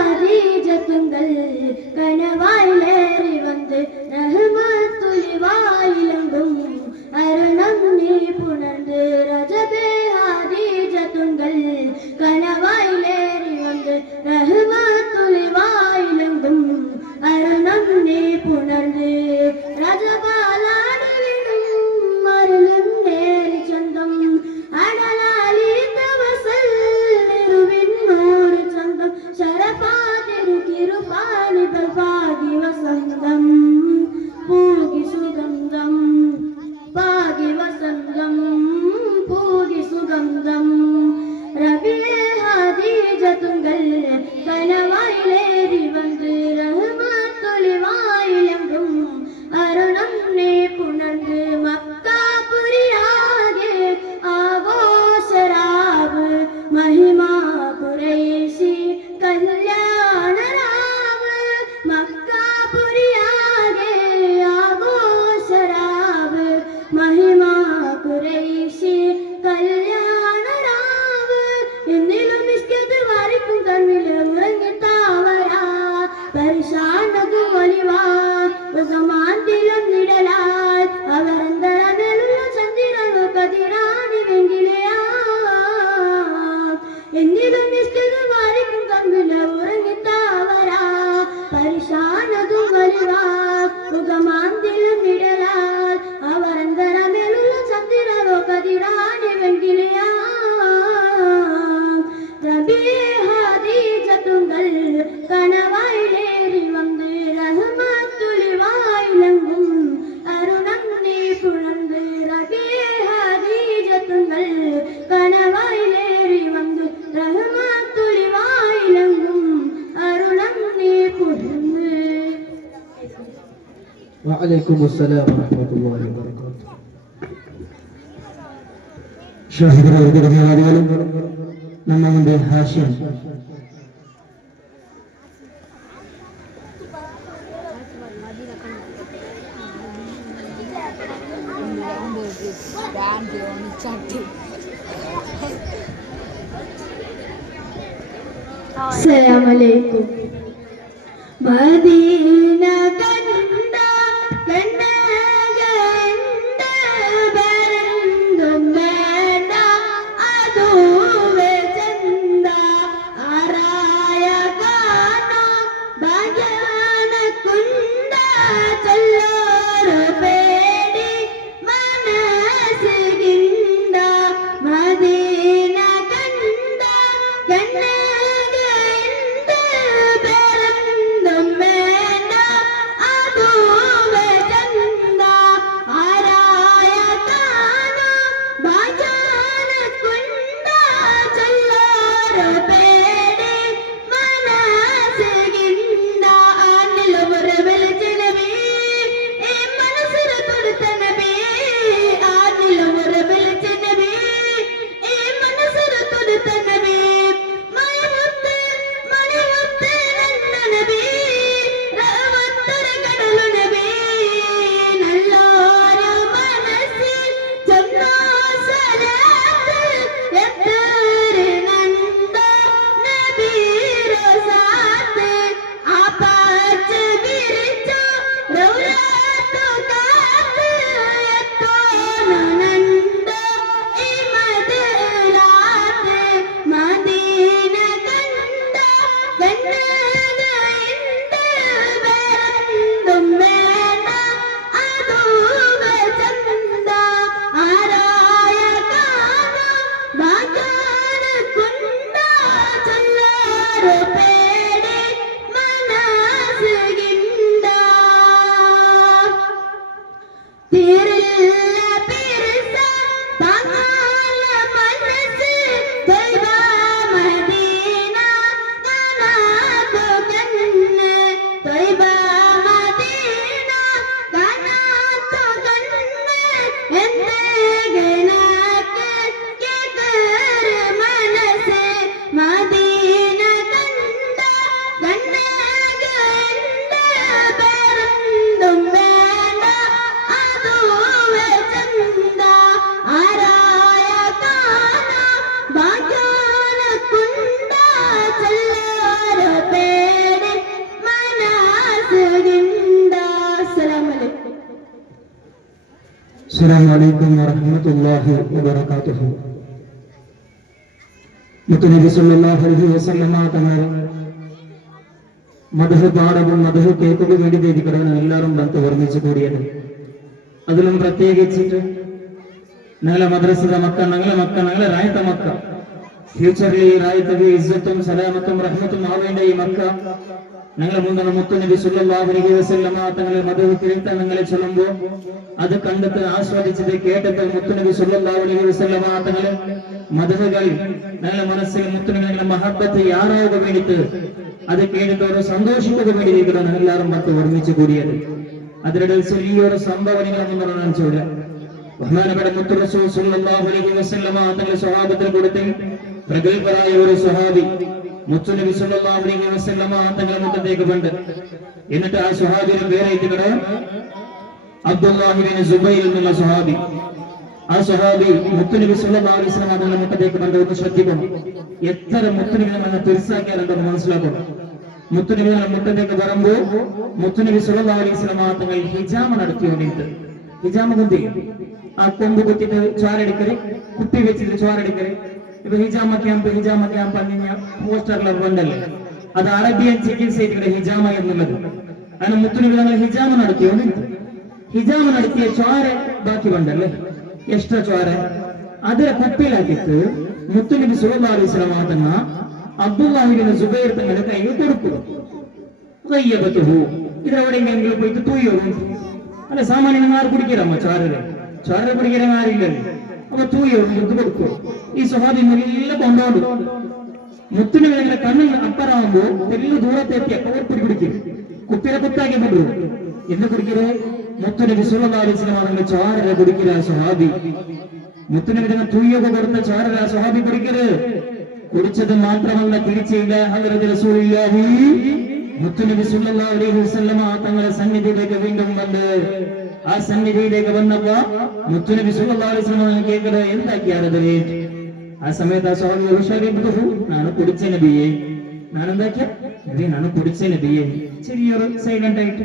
ரபியாதிஜத்துங்கள் கனவாயிலேறி வந்து ரஹ்மத்துலிவாயிலங்கும் அருணம் நீ புணர்ந்து ரஜபேஹாதிஜத்துங்கள் கனவாயிலேறி வந்து ரஹ்மத்துலிவாயிலங்கும் அருணம் நீ புணர்ந்து ரஜபாலாடுவிடும் மருளும் நேரி சொந்தம் அடலாலி தவசல் நிறுவின் நூறு சொந்தம் ശരപാതിരു കിരുപാലിതൽ പാകി വസന്തം പൂകി സുഗന്ധം പാകി വസന്തം പൂകി സുഗന്ധം രബിയെ ഹദീജത്തുങ്കൾ കനവായിലേറി വന്ന് റഹ്മത്തുലിവായിലങ്കും അരുണം നീ പുണർന്ന് മക്കാപുരിയാകെ ആഘോഷരാവ് മഹിമാ കുറേശി കല്യാണരാവ് മക്കാപുരിയാകെ ആഘോഷരാവ് മഹിമാ കുറേശി കല്യാണരാവ് എന്നിലും മിസ്കത്ത് വാരിക്കും കണ്ണില് ഉറങ്ങിത്താവരാ പരിശാനതു ഒലിവാ ഉഗമാന്തിലും നിടലാൽ അവരന്തരമേലുള്ള ചന്ദ്രനു കതിരാണി വെങ്കിലയാ എന്നിലും മിസ്കത്ത് വാരിക്കും കണ്ണില് ഉറങ്ങിത്താവരാ പരിശാനതു ഒലിവാ ഉഗമാന്തിലും നിടലാൽ അവരന്തരമേലുള്ള ചന്ദ്രനു കതിരാണി വെങ്കിലയാ രബിയെ ഹദീജത്തുങ്കൾ കനവായിലേറി വന്ന് റഹ്മത്തുലിവായിലങ്കും അരുണം നീ പുണർന്ന് രബിയെ ഹദീജത്തുങ്കൾ കനവായിലേറി വന്ന് റഹ്മത്തുലിവായിലങ്കും അരുണം നീ പുണർന്ന്. വഅലൈക്കും അസ്സലാം വറഹ്മത്തുള്ളാഹി വബറകാതുഹു. ഷാഹിദുകളും നമ്മളുടെ ഹാഷ്യം അസ്സലാമലൈക്കും. മദീന കണ്ട കണ്ട കണ്ട ബരന്തും വേണ്ട അതുവേ ചന്ദ ആരായ കാണോ ഭജന കുണ്ട ചൊല്ലോരു പേടി മനസ്സികിണ്ട മദീന കണ്ട കണ്ട കണ്ട ബരന്തും വേണ്ട അസ്സലാമു അലൈക്കും വറഹ്മത്തുള്ളാഹി വബറകാതുഹു. മുത്തുനബി സല്ലല്ലാഹു അലൈഹി വസല്ലമ തങ്ങൾ മദ്ഹ് പാഠവും മദ്ഹ് കേൾക്കുക വേണ്ടി വേദിക്കടന്ന് എല്ലാവരും ബന്ധം ഓർമ്മിച്ചു കൂടിയത്. അതിലും പ്രത്യേകിച്ചിട്ട് ഞങ്ങളെ മദ്രസದ മക്ക, ഞങ്ങളെ ರಾಯತ ಮಕ್ಕ, ಫ್ಯೂಚರ್ಲಿ ರಾಯತಗೆ ಇಜ್ಜത്തും സലാമത്തും റഹ്മത്തും ആവേണ്ട ഈ മക്ക ഞങ്ങളെ മുന്തുന്ന മുത്തുനബി സല്ലല്ലാഹു അലൈഹി വസല്ലമ തങ്ങളെ മദ്ഹ് കേൾത്ത ഞങ്ങളെ ചൊല്ലുമ്പോൾ അത് കണ്ടിട്ട് ആസ്വദിച്ചത് കേട്ടിട്ട് മുത്തുനബി സല്ലല്ലാഹു അലൈഹി വസല്ലമ തങ്ങളെ മദ്ഹുകൾ ഞങ്ങളുടെ മനസ്സിൽ മുത്തുനബി ഞങ്ങളുടെ മഹബ്ബത്ത് യാറാവുക വേണ്ടിയിട്ട് അത് കേട്ടിട്ട് ഒരു സന്തോഷിക്കുക വേണ്ടിയിരിക്കണം എല്ലാവരും മക്കൾ ഒരുമിച്ച് കൂടിയത്. അതിനിടയിൽ ചെറിയൊരു സംഭവം നിങ്ങളെ മുന്നോട്ട് ചോദിക്കാം. ബഹുമാനപ്പെട്ട മുത്തു റസൂൽ സല്ലല്ലാഹു അലൈഹി വസല്ലമ തങ്ങളുടെ സ്വഹാബത്തിൽ കൊടുത്ത് പ്രഗൽഭരായ ഒരു സ്വഹാബി മുത്തുനബി സല്ലല്ലാഹു അലൈഹി വസല്ലമ തങ്ങളുടെ മുഖത്തേക്ക് കണ്ട് എന്നിട്ട് ആ സ്വഹാബിയുടെ പേരായിട്ട് അബ്ദുല്ലാഹി ഇബ്നു സുബൈർ എന്നുള്ള സ്വഹാബി. ആ സ്വഹാബി മുത്തുനബി സല്ലല്ലാഹു അലൈഹി വസല്ലമ തങ്ങളുടെ മുഖത്തേക്ക് കണ്ട് ഒന്ന് ശ്രദ്ധിക്കണം. എത്ര മുത്തുനബി നമ്മളെ തിരിച്ചാക്കിയാലുണ്ടെന്ന് മനസ്സിലാക്കണം. മുത്തുനബി നമ്മുടെ മുഖത്തേക്ക് വരുമ്പോൾ മുത്തുനബി സല്ലല്ലാഹു അലൈഹി വസല്ലമ തങ്ങൾ ഹിജാമ നടത്തിയോണ്ടിട്ട് ഹിജാമ കുത്തി ആ കൊമ്പ് കുത്തിട്ട് ചോരെടുക്കല്, കുപ്പി വെച്ചിട്ട് ചോരെടുക്കല്. ഇപ്പൊ ഹിജാമ ക്യാമ്പ് പറഞ്ഞ പോസ്റ്ററിലെ ഉണ്ടല്ലേ, അത് അറബിയൻ ചികിത്സയുടെ ഹിജാമ എന്നുള്ളത്. അതിന് മുത്തുനബി തങ്ങൾ ഹിജാമ നടത്തിയോണ്ടിട്ട് ഹിജാമ നടത്തിയ ചോര ബാക്കി ഉണ്ടല്ലേ, എക്സ്ട്രാ ചോര അതിനെ കുപ്പിയിലാക്കിയിട്ട് മുത്തുനബി സല്ലല്ലാഹു അലൈഹി വസല്ലമ തങ്ങൾ അബ്ദുല്ലാഹി ഇബ്നു സുബൈർ തങ്ങളുടെ കയ്യിൽ കൊടുക്കും. ഇതെവിടെയെങ്കിലും പോയിട്ട് തൂയോറും അല്ല, സാമാന്യന്മാർ കുടിക്കാമോ ചോര കുടിക്കാൻ ആരില്ലല്ലോ. അപ്പൊ തൂയോറും ഇത് കൊടുക്കും. ഈ സ്വഹാബി നല്ല കൊണ്ടോണ്ട് മുത്തുനബി തങ്ങളുടെ കണ്ണിൽ അപ്പറാകുമ്പോ വലിയ ദൂരത്തെത്തിയ കവർപ്പിടി കുടിക്കും. കുപ്പിയെ കുത്താക്കി കൊണ്ടു എന്ന് കുടിക്കരുത്. മുത്തുനബി സല്ലല്ലാഹു അലൈഹി വസല്ലം തങ്ങളുടെ ചോര കുടിക്കില്ല സ്വഹാബി. മുത്തുനബി തങ്ങൾ തൂയൊക്കെ കൊടുത്ത ചോര സ്വഹാബി കുടിക്കരുത്. കുടിച്ചത് മാത്രമല്ല, തിരിച്ചില്ല ഹദ്റത്ത് റസൂലുള്ളാഹി മുത്തുനബി സല്ലല്ലാഹു അലൈഹി വസല്ലമ തങ്ങളുടെ സന്നിധിയിലേക്ക് വീണ്ടും വന്ന് ആ സന്നിധിയിലേക്ക് വന്നപ്പോ മുത്തുനബി സല്ലല്ലാഹു അലൈഹി വസല്ലമ കേൾക്കത് എന്താക്കിയാറത്. ആ സമയത്ത് ആ സ്വഹാബി ನಾನು കുടിച്ച നബിയെ, ഞാനെന്താക്കിയ ನಾನು കുടിച്ച നബിയെ. ചെറിയൊരു സൈലന്റ് ആയിട്ട്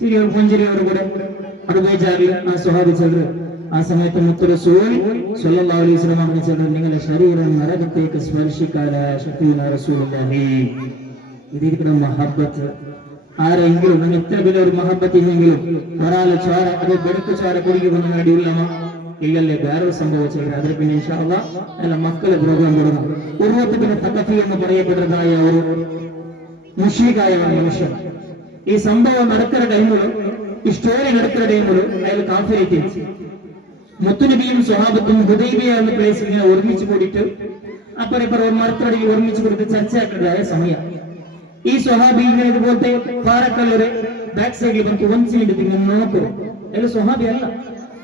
ചെറിയൊരു പുഞ്ചിരിയോട് കൂടെ അത് ബേജാറിൽ ആ സ്വഹാബി ചെറു. ആ സമയത്ത് മുത്തു റസൂൽ സല്ലല്ലാഹു അലൈഹി വസല്ലം പറഞ്ഞു ചെറു, നിങ്ങളുടെ ശരീരം നരകത്തേക്ക് സ്പർശിക്കാല ശക്തിയുള്ള റസൂലുള്ളാഹി. ഇതിരിക്കുന്ന മഹബ്ബത്ത് ആരെങ്കിലും നിങ്ങൾ എത്ര വലിയൊരു മഹബ്ബത്ത് ഇല്ലെങ്കിലും ഒരാളെ ചോര അത് വെടുക്ക് ചോര കുടിക്കുന്ന വേണ്ടിയുള്ളമോ ഇല്ലല്ലേ, വേറൊരു സംഭവം ചെയ്യുക. അതിൽ പിന്നെ ഇൻഷാ അല്ലാഹ് അല്ല മക്കളെ പ്രോഗ്രാം തുടങ്ങും. ഉർവത്ത് തഖഫി എന്ന് പറയപ്പെട്ടതായ ഒരു മുശ്രിക്കായ മനുഷ്യൻ ഈ സംഭവം നടക്കുന്ന ടൈമില്, ഈ സ്റ്റോറി നടക്കുന്ന ടൈമില് അയാൾ കാഫിറേറ്റ് മുത്തുനബിയും സ്വഹാബത്തും ഹുദൈബിയ എന്ന പ്ലേസിൽ ഇങ്ങനെ ഒരുമിച്ച് കൂടിയിട്ട് അപ്പറിപ്പറ ഒരു മരത്തടിയിൽ ഒരുമിച്ച് കൊടുത്ത് ചർച്ചയാക്കുന്നതായ സമയം ഈ സ്വഹാബി ഇങ്ങനെ ഇതുപോലത്തെ പാറക്കല്ലൊരു ബാക്ക് സൈഡിൽ നമുക്ക് വഞ്ചിട്ട് ഇങ്ങനെ നോക്കും. അയാൾ സ്വഹാബി അല്ല,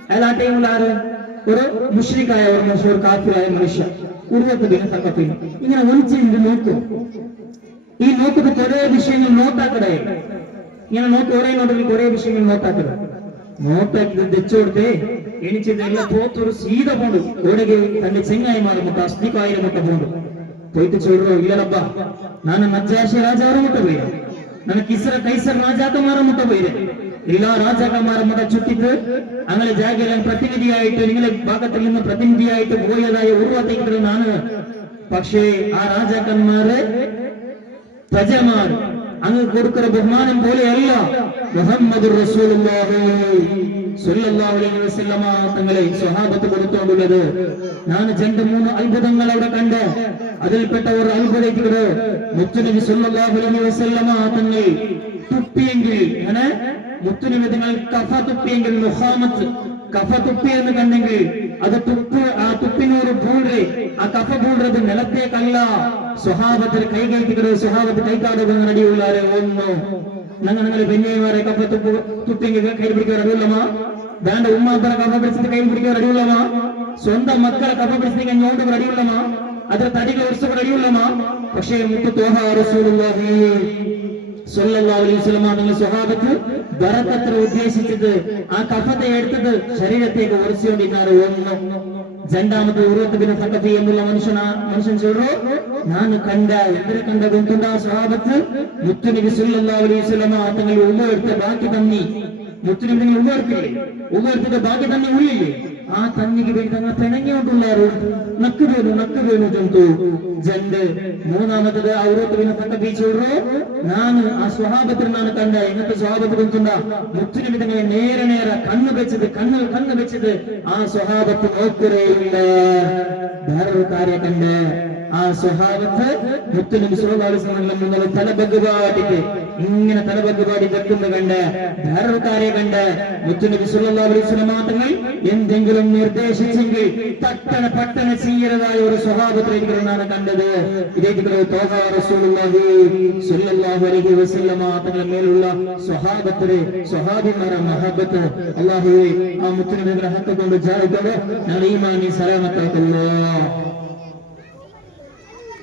അയാൾ ആ ടൈമിൽ ആര് ഒരു മുശ്രിക്കായ ഒരു മനുഷ്യ, ഒരു കാഫിറായ മനുഷ്യ ഉർവത്ത് ബിൻ തഖഫി ഇങ്ങനെ വഞ്ചിട്ട് നോക്കും. ഈ നോക്കുന്ന കുറെ വിഷയങ്ങൾ നോട്ടാക്കടേ, ഇങ്ങനെ നോക്കി ഒരേ നോട്ടിൽ കുറെ വിഷയങ്ങൾ നോട്ടാക്കട നോട്ടാക്കി തെച്ചോടത്തെ എണിച്ചതെല്ലാം പോത്തൊരു സീത പോണ്ട് ഓടಗೆ തന്റെ ചെങ്ങായിമാരെ മുട്ട അസ്തിക്കായിരം മുട്ട പോണ്ട് പോയിട്ട് ചൊല്ലോ, ഇല്ലറബ്ബ ನಾನು ನಜ್ಜಾಶಿ ರಾಜಾವರ ಮುಟ್ಟ ಬೈರೆ, ನನ್ನ ಕಿಸರ ಕೈಸರ ರಾಜಾಕಮಾರ ಮುಟ್ಟ ಬೈರೆ, എല്ലാ രാജാക്കന്മാരെ മുട്ട ചുറ്റിട്ട് അങ്ങനെ ജാഗയെല്ലാം പ്രതിനിധിയായിട്ട് നിങ്ങളെ ഭാഗത്തിൽ നിന്ന് പ്രതിനിധിയായിട്ട് പോയതായ ഉരുവത്തേക്ക് നാണ്. പക്ഷേ ആ രാജാക്കന്മാരെ പ്രജമാർ അങ്ങ് കൊടുക്കുന്ന ബഹുമാനം പോലെയല്ല മുഹമ്മദ് റസൂലുള്ളാഹി സ്വല്ലല്ലാഹു അലൈഹി വസല്ലമ തങ്ങളെ സ്വഹാബത്ത് കൊടുത്തോണ്ടുള്ളത്. ഞാൻ 2-3 അത്ഭുതങ്ങൾ അവിടെ കണ്ട് അതിൽപ്പെട്ട ഒരു അത്ഭുതത്തില് മുത്തുനബി സ്വല്ലല്ലാഹു അലൈഹി വസല്ലമ തങ്ങൾ തുപ്പിയെങ്കിൽ, അങ്ങനെ മുത്തുനബി തങ്ങൾ കഫ തുപ്പിയെങ്കിൽ, മുഹാമത്ത് കഫ തുപ്പി എന്ന് കണ്ടെങ്കിൽ അത് തുപ്പ്, ആ തുപ്പിനോട് ഭൂഴ്, ആ കഫ ഭൂഴത് നിലത്തേക്കല്ല. സ്വഹാബത്തിൽ കൈകൈത്തിക്കട് സ്വഹാബത്ത് കൈക്കാടുകൾ നടിയുള്ളാരെ ഒന്നു ഞങ്ങൾ പെഞ്ഞമാരെ കഫ തുപ്പിയെങ്കിൽ കൈ പിടിക്കാൻ അടിയുള്ളമാ, വേണ്ട ഉമ്മാപ്പറ കഫ പിടിച്ചിട്ട് കൈ പിടിക്കാൻ അടിയുള്ളമാ, സ്വന്തം മക്കളെ കഫ പിടിച്ചിട്ട് ഞോണ്ട് അടിയുള്ളമാ, അതിൽ തടികൾ ഉത്സവം അടിയുള്ളമാ. പക്ഷേ മുത്തു ത്വഹ റസൂലുള്ളാഹി സ്വല്ലല്ലാഹു അലൈഹി വസല്ലം തങ്ങൾ സ്വഹാബത്ത് ബറക്കത്ത് ഉദ്ദേശിച്ചത് ആ കഫത്തെ എടുത്തത് ശരീരത്തേക്ക് ഉറച്ചുകൊണ്ടിരുന്നാറ്. ഒന്നും രണ്ടാമത്തെ ഉർവത്ത് ബിൻ തഖഫി എന്നുള്ള മനുഷ്യൻ ചൊല്ലു, ഞാൻ കണ്ട എന്തിനെ കണ്ട ഗുണ്ടുണ്ട സ്വഹാബത്ത് മുത്തുനബി സല്ലല്ലാഹു അലൈഹി വസല്ലം തങ്ങൾ ഉമ്മ എടുത്ത ബാക്കി തന്നി മുസ്ലിം നിങ്ങൾ ഉയർത്തിന്റെ ഭാഗ്യ തന്നെ ഉള്ളില്ലേ ആ തന്നിക്ക് വേണ്ടി തങ്ങൾ പിണങ്ങിയോണ്ടുള്ളാറ് നക്ക് വേണു ജന്തു ജണ്ട് മൂന്നാമത്തത് ഔറത്തുവിനെ തക്ക ബീച്ചോടു ನಾನು ಆ ಸ್ವಹಾಬತ್ರ ನಾನು ಕಂಡ ಎಂತ ಸ್ವಹಾಬತ್ತು ಗೊತ್ತುಂಡ ಮುತ್ತಿನ ತങ്ങളെ നേരെ കണ്ണ് വെച്ചത് ആ സ്വഹാബത്ത് നോക്കരേ ഇല്ല വേറൊരു കാര്യം കണ്ട് ആ സ്വഹാബത്ത് മുത്തുനബി സല്ലല്ലാഹു അലൈഹി വസല്ലം മുന്നിൽ തലബഗ്ഗുപാടിട്ട് ഇങ്ങനെ തലബഗ്ഗുപാടി നിൽക്കുന്ന കണ്ട് വേറൊരു കാര്യം കണ്ട് മുത്തുനബി സല്ലല്ലാഹു അലൈഹി വസല്ലം തങ്ങൾ എന്തെങ്കിലും നിർദ്ദേശിച്ചെങ്കിൽ പട്ടണ ചെയ്യരുതായ ഒരു സ്വഹാബത്തിലേക്കാണ് കണ്ടത്. ഇതേക്കുള്ള തോഹ റസൂലുള്ളാഹി സല്ലല്ലാഹു അലൈഹി വസല്ലം തങ്ങളുടെ മേലുള്ള സ്വഹാബിമാരുടെ മഹബത്ത് അല്ലാഹുവേ ആ മുത്തുനബിയുടെ ഹക്ക് കൊണ്ട് ജായിക്കൊണ്ട് ഞങ്ങൾ ഈമാനി സലാമത്താക്കല്ലോ.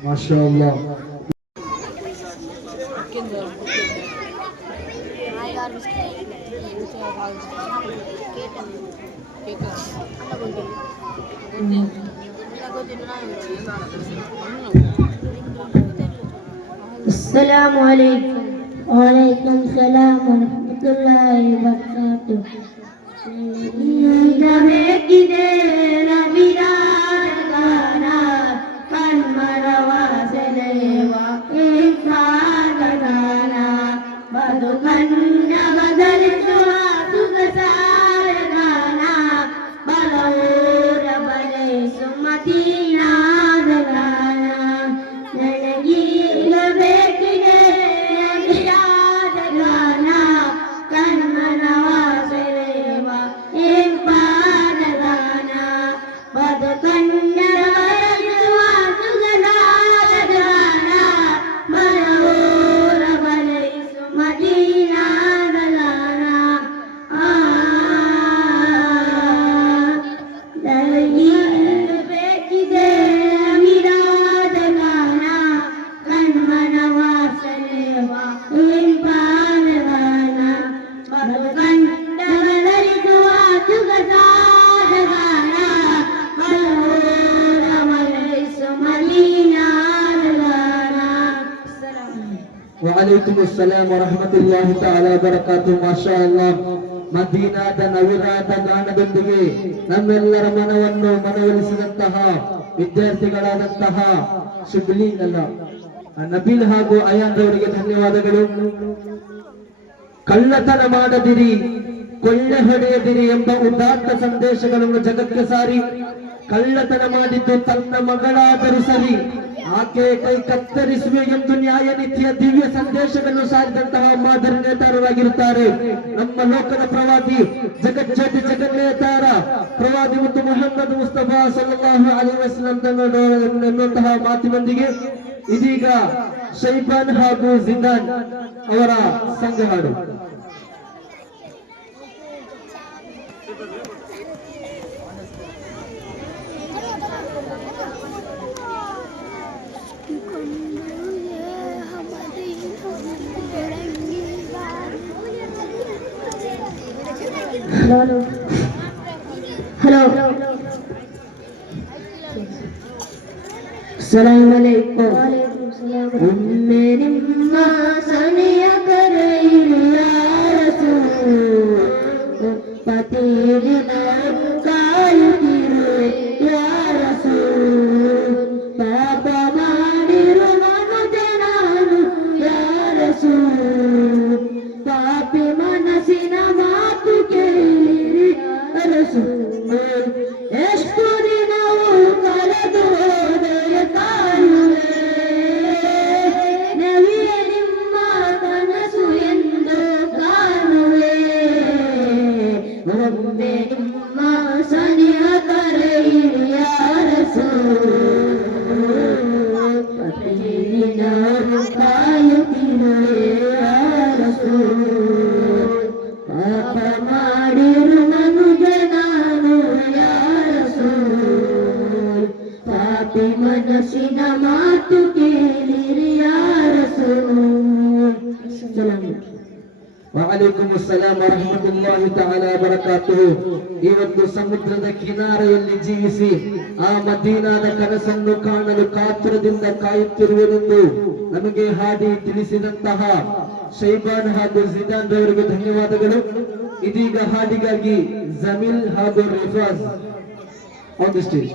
മാഷാ അല്ലാഹ്. السلام عليكم. وعليكم السلام ورحمة الله وبركاته. وعليكم السلام ورحمة الله تعالى وبركاته. ಮಾಷಾ ಅಲ್ಲಾಹ್. ಮದೀನಾದ ನವಿರಾದ ಗಾನದೊಂದಿಗೆ ನಮ್ಮೆಲ್ಲರ ಮನವನ್ನು ಮನವೊಲಿಸಿದಂತಹ ವಿದ್ಯಾರ್ಥಿಗಳಾದಂತಹ ಶಿಬ್ಲಿ ನಬೀಲ್ ಹಾಗೂ ಅಯಾನ್ ರವರಿಗೆ ಧನ್ಯವಾದಗಳು. ಕಳ್ಳತನ ಮಾಡದಿರಿ, ಕೊಳ್ಳೆ ಹೊಡೆಯದಿರಿ ಎಂಬ ಉದಾತ್ತ ಸಂದೇಶಗಳನ್ನು ಜಗಕ್ಕೆ ಸಾರಿ ಕಳ್ಳತನ ಮಾಡಿದ್ದು ತನ್ನ ಮಗಳಾದರೂ ಸರಿ ಆಕೆ ಕೈ ಕತ್ತರಿಸುವೆ ಎಂದು ನ್ಯಾಯ ನೀತಿಯ ದಿವ್ಯ ಸಂದೇಶಗಳನ್ನು ಸಾರಿದಂತಹ ಮಾದರಿ ನೇತಾರರಾಗಿರುತ್ತಾರೆ ನಮ್ಮ ಲೋಕದ ಪ್ರವಾದಿ ಜಗಜ್ಯೋತಿ ಜಗನ್ನೇತಾರ ಪ್ರವಾದಿ ಮತ್ತು ಮುಹಮ್ಮದ್ ಮುಸ್ತಫಾ ಸಲ್ಲಲ್ಲಾಹು ಅಲೈಹಿ ವಸಲ್ಲಂ ಎನ್ನುವಂತಹ ಮಾತಿನೊಂದಿಗೆ ಇದೀಗ ಶೈಬಾನ್ ಹಾಗೂ ಜಿದಾನ್ ಅವರ ಸಂಘ ಹಾಡು. ഹലോ അസ്സലാമു അലൈക്കും. ഉമ്മേരിമ്മ സണിയ കരയില്ല റസൂൽ പതീരിന കായുതിരു യാ റസൂൽ പാപ ಮಾಡಿರು ಮನುಜನಾನು ಯಾ ರಸೂಲ್ ಪಾಪಿ ಮನಸ್ಸಿನ ಮಾತು ಕೇಳಿರಿ ರಸೂಲ್ ಎಷ್ಟು ದಿನವೂ ಕಳೆದು ಹೋದರೆ ಕಾಯುವೆ ನವಿಯ ನಿಮ್ಮ ಕನಸು ಎಂದು ಕಾಣುವೆ ಒಮ್ಮೆ ನಿಮ್ಮ ಸನಿಹ ಕರೆಯಿರಿ ಯಾ ರಸೂಲ್ ಪ್ರತಿದಿನ ಕಾಯುತ್ತಿರುವೆ ಯಾ ರಸೂಲ್ ಪಾಪ ಮಾಡಿರು ಮನುಜನಾನು ಯಾ ರಸೂಲ್ ಪಾಪಿ ಮನಸ್ಸಿನ ಮಾತು ಕೇಳಿರಿ ಯಾ ರಸೂಲ್. ಸಲಾಮ್. ವಅಲೈಕುಂ ಅಸ್ಸಲಾಂ ವರಹಮತುಲ್ಲಾಹಿ ತಆಲಾ ವಬರಕಾತುಹು. ಇವತ್ತು ಸಮುದ್ರದ ಕಿನಾರೆಯಲ್ಲಿ ಜೀವಿಸಿ ಆ ಮದೀನಾದ ಕನಸನ್ನು ಕಾಣಲು ಕಾತುರದಿಂದ ಕಾಯುತ್ತಿರುವುದೆಂದು ನಮಗೆ ಹಾಡಿ ತಿಳಿಸಿದಂತಹ ಶೈಬಾನ್ ಹಾಗೂ ಜಿದಾನ್ ರವರಿಗೆ ಧನ್ಯವಾದಗಳು. ಇದೀಗ ಹಾಡಿಗಾಗಿ ಜಮೀಲ್ ಹಾಗೂ Rifaz on the stage.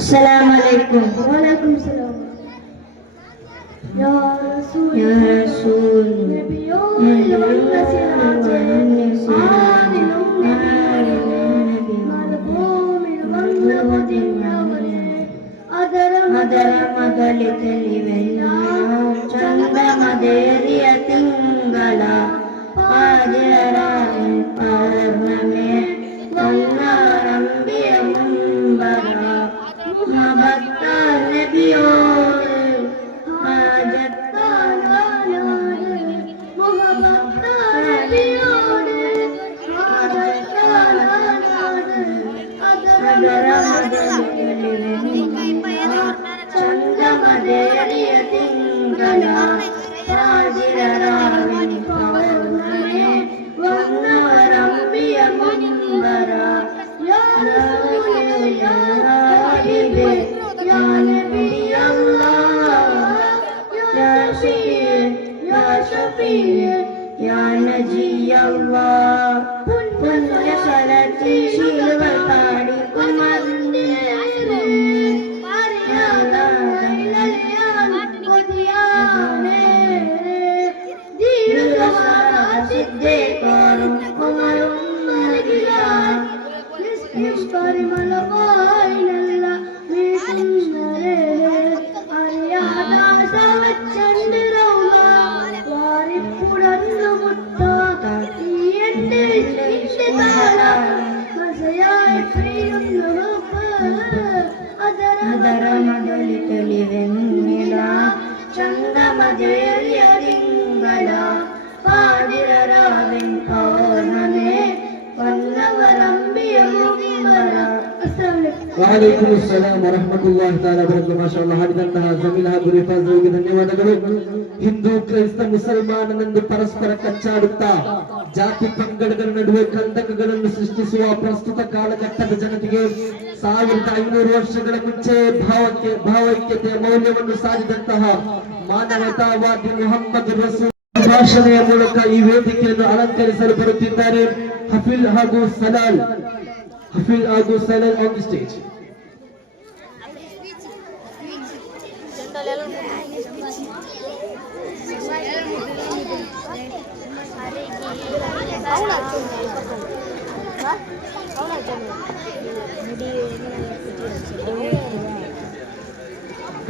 Assalamualaikum. Waalaikumsalam. Ya Rasul, ya Rasul, Nabiyul ചന്ദ്രമതേറിയ തിങ്കള പാതിരാവിൻ പൗർണമി വന്നറമ്പിയ മുമ്പറ മുഹബത്താൽ നബിയോട് ഹാജത്താൽ ആലോട് മുഹബത്താൽ നബിയോട് ഹാജത്താൽ ആലോട് ചന്ദ്രമതേറിയ തിങ്കള പാതിരാവിൻ പൗർണമി വന്നറമ്പിയ മുമ്പറ യാ റസൂൽ യാ ഹബീബ് യാ നബി അല്ലാഹ് യാ ഷഫീഅ് യാ നജി അല്ലാഹ് പുണ്യ സലത്തി ശീലവ താടി കുമന്ദേ ചന്ദ്രമതേറിയ തിങ്കള പാതിരാവിൻ പൗർണമി വന്നവരമ്പിയ മുമ്പറ. ವಅಲೈಕುಮ್ ಅಸ್ಸಲಾಂ ವರಹಮತುಲ್ಲಾಹಿ ತಆಲಾ ವಬರಕಾತುಹು. ಮಾಶಾಅಲ್ಲಾಹ್ ಹಾಡಿದಂತಹ ಜಮೀಲ್ ಹಾಗೂ ರಿಫಾಜ್ ಅವರಿಗೆ ಧನ್ಯವಾದಗಳು. ಹಿಂದೂ ಕ್ರೈಸ್ತ ಮುಸಲ್ಮಾನನೆಂದು ಪರಸ್ಪರ ಕಚ್ಚಾಡುತ್ತಾ ಜಾತಿ ಪಂಗಡಗಳ ನಡುವೆ ಕಂದಕಗಳನ್ನು ಸೃಷ್ಟಿಸುವ ಪ್ರಸ್ತುತ ಕಾಲಘಟ್ಟದ ಜನತೆಗೆ 1500 ವರ್ಷಗಳ ಮುಂಚೆ ಭಾವೈಕ್ಯತೆಯ ಮೌಲ್ಯವನ್ನು ಸಾರಿದಂತಹ ಮಾನವತಾವಾದಿ ಮುಹಮ್ಮದ್ ರಸೂಲ್ ಭಾಷಣೆಯ ಮೂಲಕ ಈ ವೇದಿಕೆಯನ್ನು ಅಲಂಕರಿಸಲು ಬರುತ್ತಿದ್ದಾರೆ. ಹಫೀಲ್ ಹಾಗೂ ಸಲಾಲ್ ಆನ್ ದಿ ಸ್ಟೇಜ್.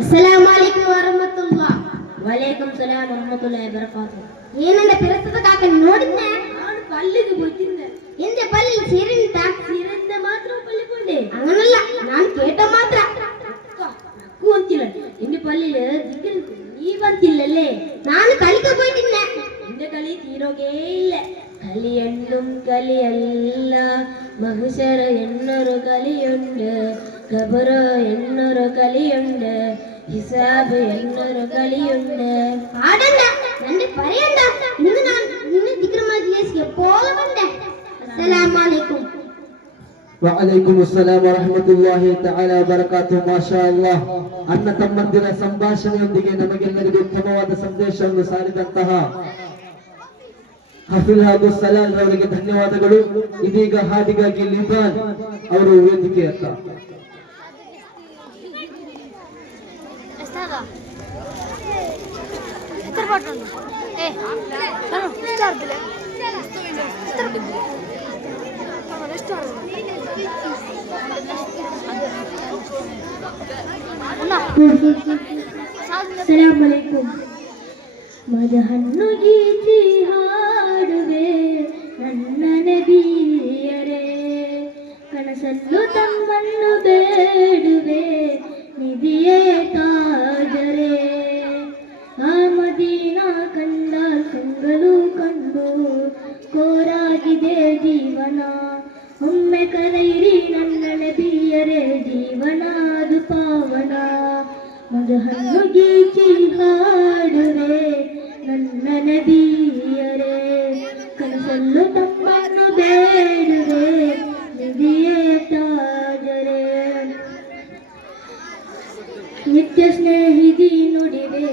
അസ്സലാമലൈക്കും വറഹ്മത്തുള്ളാഹി. വലൈക്കും സലാം വറഹ്മത്തുള്ളാഹി വബറകാതുഹു. ഏനന്റെ പിറത്തത കാക്ക നോടിന്നെ അവൻ പല്ലിക്ക് പോയിട്ടിരുന്നു. എന്റെ പല്ലിൽ സിരന്റെ മാത്രം പല്ലി പോണ്ടേ? അങ്ങനല്ല, ഞാൻ കേട്ട മാത്ര കൂന്തില്ല. എന്റെ പല്ലില് നീ വന്നില്ലല്ലേ? ನಾನು ಕಲಿಕೆ പോയിട്ടിന്നെ. എന്റെ കളി തീരോകേ ഇല്ല. കളിയെണ്ടും കളിയല്ല, മഹ്ശറ എന്നൊരു കളിയുണ്ട്, ഖബർ എന്നൊരു കളിയുണ്ട്, ഹിസാബ് എന്നൊരു കളിയുണ്ട്. ആടണ്ട, നന്നെ പറയണ്ട. ഇന്ന് ഞാൻ ദിക്ർ മജ്ലിസിಗೆ പോകണ്ടേ? അസ്സലാമു അലൈക്കും. ವಅಲೈಕುಮ್ ಅಸ್ಸಲಾಂ ವರಹಮತುಲ್ಲಾಹಿ ತಆಲಾ ವಬರಕಾತುಹು. ಮಾಶಾಅಲ್ಲಾಹ್, ಅಣ್ಣ ತಮ್ಮಂದಿರ ಸಂಭಾಷಣೆಯೊಂದಿಗೆ ನಮಗೆಲ್ಲರಿಗೂ ಉತ್ತಮವಾದ ಸಂದೇಶವನ್ನು ಸಾರಿದಂತಹ ಹಫೀಲ್ ಹಾಗೂ ಸಲಾಲ್ ಅವರಿಗೆ ಧನ್ಯವಾದಗಳು. ಇದೀಗ ಹಾಡಿಗಾಗಿ ಲಿಬಾನ್ ಅವರು ವೇದಿಕೆಯತ್ತ. ಅಸ್ಸಲಾಮುಅಲೈಕುಂ. ಮದಹನ್ನು ಗೀಚಿ ಹಾಡುವೆ ನನ್ನ ನಬಿಯರೇ, ಕನಸನ್ನು ತಮ್ಮನ್ನು ಬೇಡುವೆ ನಿಧಿಯೇ ತಾಜರೇ. ಆ ಮದೀನಾ ಕಂಡ ಕಂಗಳು ಕಂಡು ಕೋರಾಗಿದೆ ಜೀವನ, ಒಮ್ಮೆ ಕರೆಯಿರಿ ನನ್ನ ನಬಿಯರೇ, ಜೀವನ ಅದು ಪಾವನ. ಮದಹನ್ನು ಗೀಚಿ ಹಾಡುವೆ ನನ್ನ ನಬಿ ನಿತ್ಯ ಸ್ನೇಹಿತಿ ನುಡಿವೆ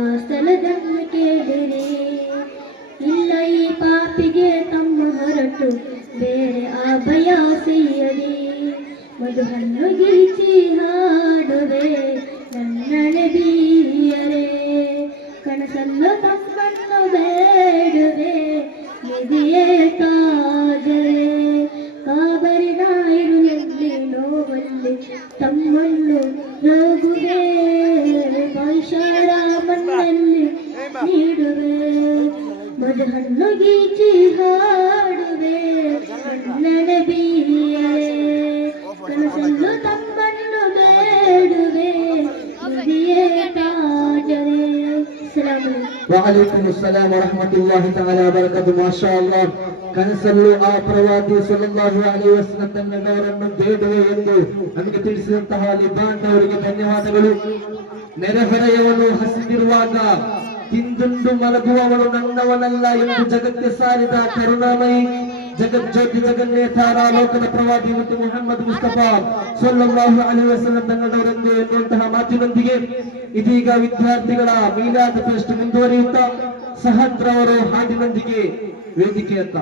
ಆ ಸ್ಥಳದಲ್ಲಿ ಕೇಳಿರಿ. ಇಲ್ಲ ಈ ಪಾಪಿಗೆ ತಮ್ಮ ಹೊರಟು ಬೇರೆ ಅಭಯ ಸಿಯದಿ. ಮಧುಹಣ್ಣು ಗೀಚಿ ಹಾಡುವೆ ನನ್ನನೆ ಬೀಯರೆ. ಕನಸಲ್ಲೂ ತಮ್ಮನ್ನು ಬೇಡುವೆ ನಿಧಿಯೇ ತಾಜರೆ. ಕಾಬರಿ ನಾಯಿರುವಲ್ಲಿ ನೋವಲ್ಲಿ ತಮ್ಮನ್ನು ರೋಗುವೆ. ಮಹಿಷಾರಾಮನ್ನಲ್ಲಿ ನೀಡುವೆ. ಮಧುಹಣ್ಣು ಗೀಚಿ ಹಾಡುವೆ ನನ್ನ ಬೀಯರೆ. ಕನಸಲ್ಲೂ ತಮ್ಮನ್ನು ಬೇಡುವೆ ನಿಧಿಯೇ ತಾಜರೆ. وعليكم السلام ورحمة الله تعالى وبركاته. ما شاء الله. ಕನಸಲ್ಲೂ ಆ ಪ್ರವಾದಿ ಸಲ್ಲಲ್ಲಾಹು ಅಲೈಹಿ ವಸಲ್ಲಂ ತನ್ನವರನ್ನು ಬೇಡುವೆ ಎಂದು ನಮಗೆ ತಿಳಿಸಿದಂತಹ ಲಿಬಾನ್ ಅವರಿಗೆ ಧನ್ಯವಾದಗಳು. ನೆರೆಹೊರೆಯವನು ಹಸಿದಿರುವಾಗ ತಿಂದುಂಡು ಮಲಗುವವನು ನನ್ನವನಲ್ಲ ಎಂದು ಜಗಕ್ಕೆ ಸಾರಿದ ಕರುಣಾಮಯಿ ಜಗಜ್ಯೋತಿ ಜಗನ್ನೇತಾರ ಲೋಕದ ಪ್ರವಾದಿ ಮತ್ತು ಮುಹಮ್ಮದ್ ಮುಸ್ತಫಾ ಸಲ್ಲಲ್ಲಾಹು ಅಲೈಹಿ ವಸಲ್ಲಂ ತನ್ನವರನ್ನು ಎನ್ನುವಂತಹ ಮಾತಿನೊಂದಿಗೆ ಇದೀಗ ವಿದ್ಯಾರ್ಥಿಗಳ ಮೀಲಾದ್ ಫೆಸ್ಟ್ ಮುಂದುವರಿಯುತ್ತಾ ಸಹದ್ರವರು ಹಾಡಿನೊಂದಿಗೆ ವೇದಿಕೆಯತ್ತ.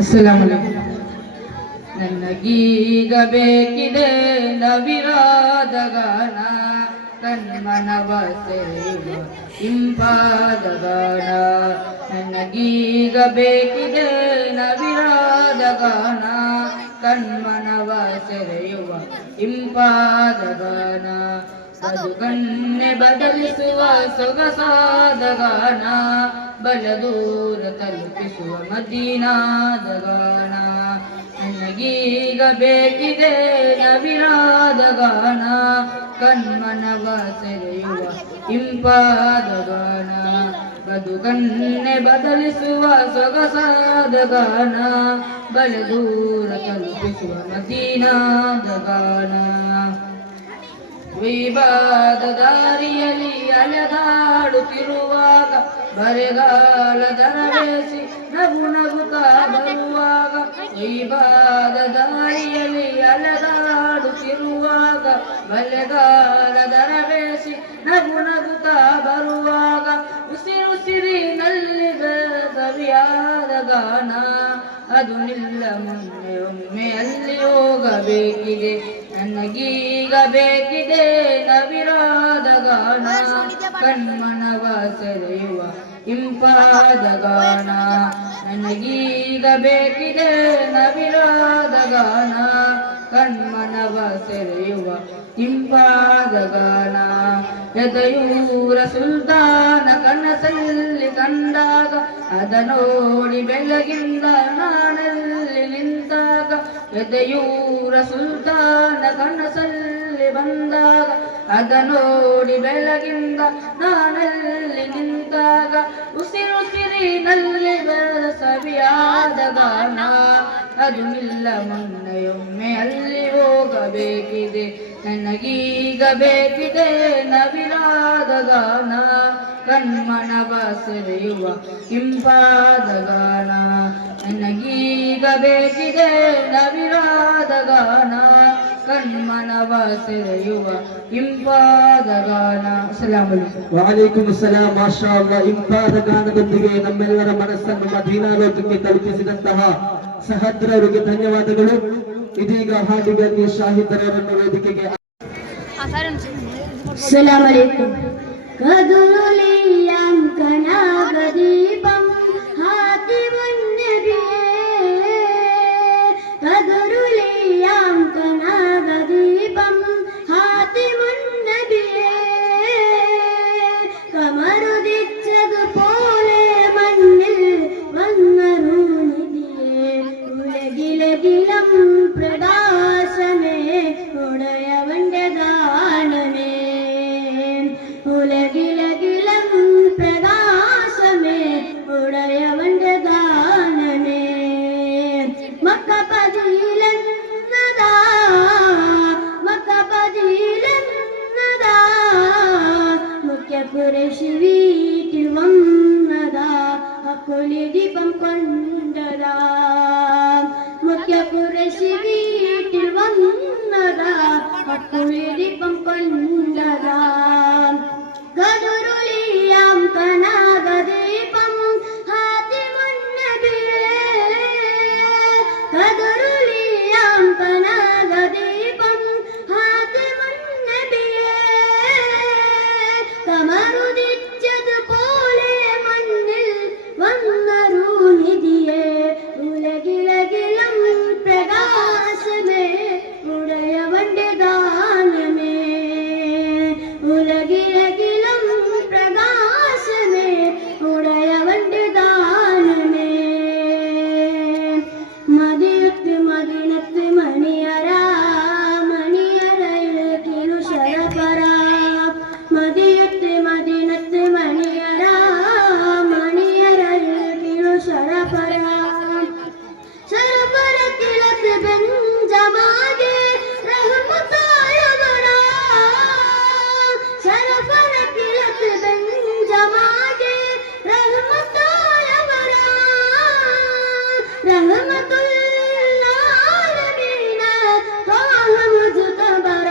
ಅಸ್ಸಲಾಮು ಅಲೈಕುಂ. ನನಗೀಗ ಬೇಕಿದೆ ನವಿರಾದ ಗಾನ, ಕಣ್ಮನವ ಸೆಳೆಯುವ ಇಂಪಾದ ಗಾನ. ನನಗೀಗ ಬೇಕಿದೆ ನವಿರಾದ ಗಾನ, ಕಣ್ಮನವ ಸೆಳೆಯುವ ಇಂಪಾದ ಗಾನ. ಬದುಕನ್ನೆ ಬದಲಿಸುವ ಸೊಗಸಾದ ಗಾನ, ಬಲದೂರ ತಲುಪಿಸುವ ಮದೀನಾದ ಗಾನ. ನನಗೀಗ ಬೇಕಿದೆ ನವಿರಾದ ಗಾನ, ಕಣ್ಮನವ ಸೆಳೆಯುವ ಇಂಪಾದ ಗಾನ. ಬದುಕನ್ನೆ ಬದಲಿಸುವ ಸೊಗಸಾದ ಗಾನ, ಬಲದೂರ ತಲುಪಿಸುವ ಮದೀನಾದ ಗಾನ. ವಿವಾದ ದಾರಿಯಲ್ಲಿ ಅಲೆದಾಡುತ್ತಿರುವಾಗ, ಬರೆಗಾಲ ದರವೇಸಿ ನಗು ನಗುತ್ತಾ ಬರುವಾಗ. ವಿವಾದ ದಾರಿಯಲ್ಲಿ ಅಲೆದಾಡುತ್ತಿರುವಾಗ, ಬಲೆಗಾಲ ದರವೇಸಿ ನಗು ನಗುತ್ತಾ ಬರುವಾಗ. ಉಸಿರುಸಿರಿನಲ್ಲಿ ಸವಿಯಾದ ಗಾನ, ಅದು ನಿಲ್ಲ ಮೊನ್ನೆ ಒಮ್ಮೆ ಅಲ್ಲಿ ಹೋಗಬೇಕಿದೆ. ನನಗೀಗ ಬೇಕಿದೆ ನವಿರಾದ ಗಾನ, ಕಣ್ಮನವ ಸೆಳೆಯುವ ಇಂಪಾದ ಗಾನ. ನನಗೀಗ ಬೇಕಿದೆ ನವಿರಾದ ಗಾನ, ಕಣ್ಮನವ ಸೆಳೆಯುವ ಇಂಪಾದ ಗಾನ. ಎದೆಯೂರ ಸುಲ್ತಾನ ಕನಸಲ್ಲಿ ಕಂಡಾಗ, ಅದ ನೋಡಿ ಬೆಳಗಿಂದ ನಾನಲ್ಲಿ ನಿಂತಾಗ. ಎದೆಯೂರ ಸುಲ್ತಾನ ಕನಸಲ್ಲಿ ಬಂದಾಗ, ಅದ ನೋಡಿ ಬೆಳಗಿಂದ ನಾನಲ್ಲಿ ನಿಂತಾಗ. ಉಸಿರುಸಿರಿನಲ್ಲಿ ಸವಿಯಾದ ಗಾನ, ಅದು ನಿಲ್ಲ ಮೊನ್ನೆಯೊಮ್ಮೆ ಅಲ್ಲಿ ಹೋಗಬೇಕಿದೆ. ನನಗೀಗ ಬೇಕಿದೆ ನವಿರಾದ ಗಾನ, ಕಣ್ಮನವ ಸೆಳೆಯುವ ಇಂಪಾದ ಗಾನ. ನನಗೀಗ ಬೇಕಿದೆ ನವಿರಾದ ಗಾನ, ಕಣ್ಮನವ ಸೆಳೆಯುವ ಇಂಪಾದ ಗಾನ. ಅಸ್ಸಲಾಮು ಅಲೈಕುಂ. ವಅಲೈಕುಂ ಅಸ್ಸಲಾಂ. ಮಾಷಾ ಅಲ್ಲಾಹ್. ಇಂಪಾದ ಗಾನದೊಂದಿಗೆ ನಮ್ಮೆಲ್ಲರ ಮನಸ್ಸನ್ನು ಮದೀನಾ ಲೋಕಕ್ಕೆ ತಲುಪಿಸಿದಂತಹ ಸಹದ್ರವರಿಗೆ ಧನ್ಯವಾದಗಳು. ಇದೀಗ ಹಾಡಿಗಾಗಿ ಶಾಹಿದರವರನ್ನು ವೇದಿಕೆಗೆ. السلام عليكم. كذليا كنا غريبا هاتم النبي. كذليا كنا غريبا هاتم النبي. കമറുദിച്ചത് പോലെ മണ്ണിൽ വന്നരുളിതിയെ. ഉലകിലകിലം പ്രകാശമേ ഉടയവന്റെ ഗാനമേ. ഉലകിലകിലം കുറേശി വീട്ടിൽ വന്നതാ അക്കൊലി ദീപം കൊണ്ടതാ മുഖ്യ കുറേശി വീട്ടിൽ വന്നതാ അക്കൊലി ദീപം കൊണ്ടതാ ഗദറുലിയാം കനകദീപം ഹാതിമുൻ നബിയേ ഗദറുലിയാം കനകദീപം ഹാതിമുൻ നബിയേ കമറുദിച്ചതുപോലെ മണ്ണിൽ വന്നൊരു നിധിയേ ഉലകിലകിലം പ്രകാശമേ ഉടയവന്റെ ദാനമേ ഉലകിലകിലം പ്രകാശമേ ഉടയവന്റെ ദാനമേ മദിയത്ത് മദിനത്ത് മണിയറ മണിയറയിൽ കിരുശരപറ മദിയത്ത് മദിനത്ത് മണിയറ മണിയറയിൽ കിരുശരപറ ശരപരത്തിലത്ത് ബെഞ്ചമാകെ റഹ്മത്തായവറ ശരപരത്തിലത്ത് ബെഞ്ചമാകെ റഹ്മത്തായവറ റഹ്മത്തുൽ ആലമീന ത്വാഹ മുജ്തബറ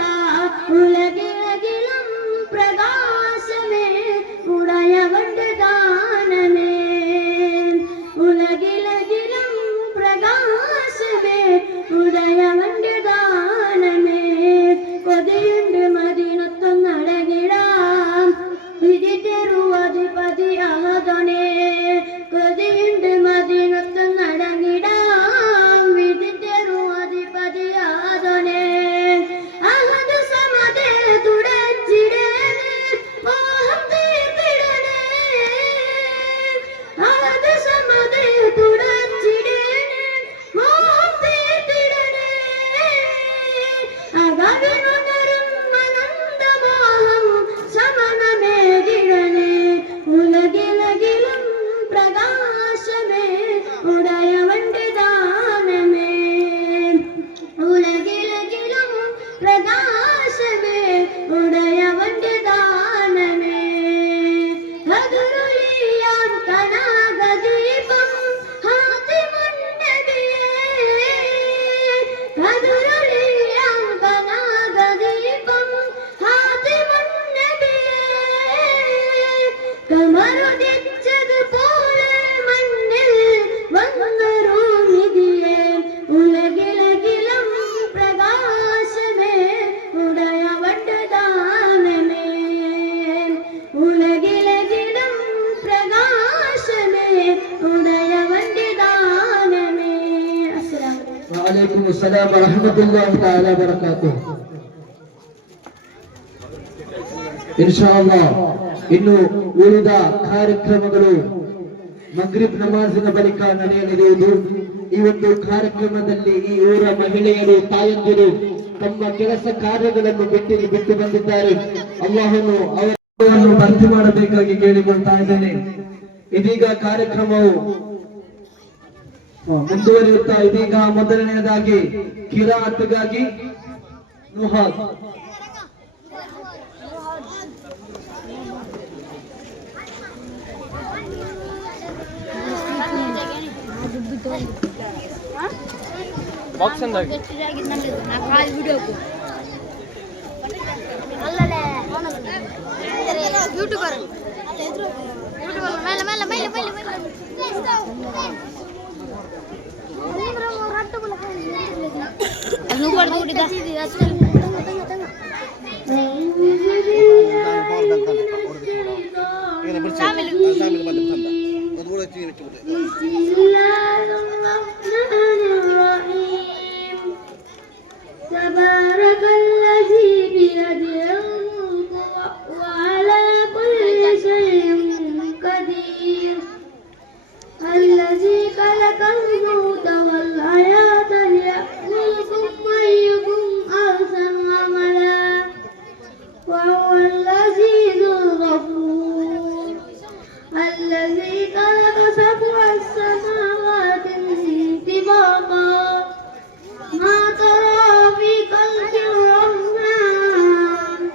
ഉലകിലകിലം പ്രകാശമേ ഉടയവന്റെ ദാനമേ ഉലകിലകിലം പ്രകാശമേ ഉടയവന്റെ ദാനമേ കൊതിയുണ്ട് മദീനത്തൊന്നടങ്ങിടാം വിധിതെറുവധിപതി അഹദനേ കൊതിയുണ്ട് മദീനത്തൊന്നടങ്ങിടാം വിധിതെറുവധിപതി അഹദനേ അഹദ് സമദേ തുടച്ചിടേനേ മോഹം തീർത്തിടണേ അഹദ് സമദേ തുടച്ചിടേനേ മോഹം തീർത്തിടണേ അകവിനുണരും അനന്തമോഹം ശമനമേകിടണേ ഉലകിലകിലും പ്രകാശമേ ഉടയവന്റെ ദാനമേ ഉലകിലകിലും പ്രകാശമേ ഉടയവന്റെ ദാനമേ ഗദറുലിയാം കനകദീപം ഹാതിമുൻ നബിയേ ഗദറുലിയാം കനകദീപം ഹാതിമുൻ നബിയേ കമറുദിച്ചതുപോലെ മണ്ണിൽ വന്നൊരു നിധിയേ ഉലകിലകിലം പ്രകാശമേ ഉടയവന്റെ ദാനമേ ഉലകിലകിലം പ്രകാശമേ ഉടയവന്റെ ദാനമേ അസ്സലാമു അലൈക്കും. വഅലൈക്കും അസ്സലാം വറഹ്മത്തുള്ളാഹി തആല വബറകാതുഹു. ಇನ್ಶಾ ಅಲ್ಲಾಹ್ ಇನ್ನು ಉಳಿದ ಕಾರ್ಯಕ್ರಮಗಳು ಮಗ್ರಿಬ್ ನಮಾಜಿನ ಬಳಿಕ ನಡೆಯಲಿರುವುದು. ಈ ಒಂದು ಕಾರ್ಯಕ್ರಮದಲ್ಲಿ ಈ ಊರ ಮಹಿಳೆಯರು ತಾಯಂದಿರು ತಮ್ಮ ಕೆಲಸ ಕಾರ್ಯಗಳನ್ನು ಬಿಟ್ಟು ಬಂದಿದ್ದಾರೆ. ಅಲ್ಲಾಹನು ಅವರನ್ನು ಭರ್ತಿ ಮಾಡಬೇಕಾಗಿ ಕೇಳಿಕೊಳ್ತಾ ಇದ್ದೇನೆ. ಇದೀಗ ಕಾರ್ಯಕ್ರಮವು ಮುಂದುವರಿಯುತ್ತಾ ಇದೀಗ ಮೊದಲನೆಯದಾಗಿ ಕಿರಾಅತ್ಗಾಗಿ ಮುಹಾದ್ ಬಾಕ್ಸ್ ಅಂದಾಗ ಯೂಟ್ಯೂಬರ್ ಮೇಲೆ ಮೇಲೆ ಮೇಲೆ ಮೇಲೆ ಅದು ಕೊಡ್ಬಿಟ್ಟಿದ್ದ تبارك الذي بيده الملك وعلى كل شيء قدير الذي خلق الموت والحياة ليبلوكم أيكم أحسن عملا وهو العزيز الغفور الذي خلق سبع السماوات طباقا ما ترى في خلق الرحمن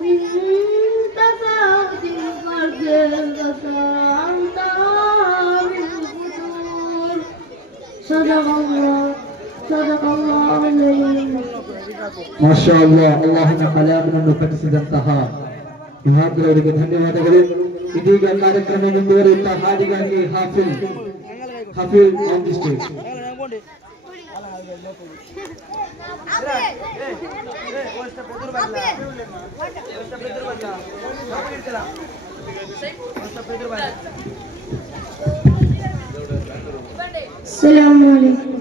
من تفاوت Sadaqallahu al-azim. ಮಾಷಾ ಅಲ್ಲಾಹನ ಕಲಾಮನನ್ನು ಪಠಿಸಿದಂತಹ ಮಹಾತ್ಮರವರಿಗೆ ಧನ್ಯವಾದಗಳು. ಇದೀಗ ಕಾರ್ಯಕ್ರಮ ಮುಂದುವರಿಯುತ್ತಾ ಹಾಡಿಗಾಗಿ Hafil on the stage. Assalamu alaikum.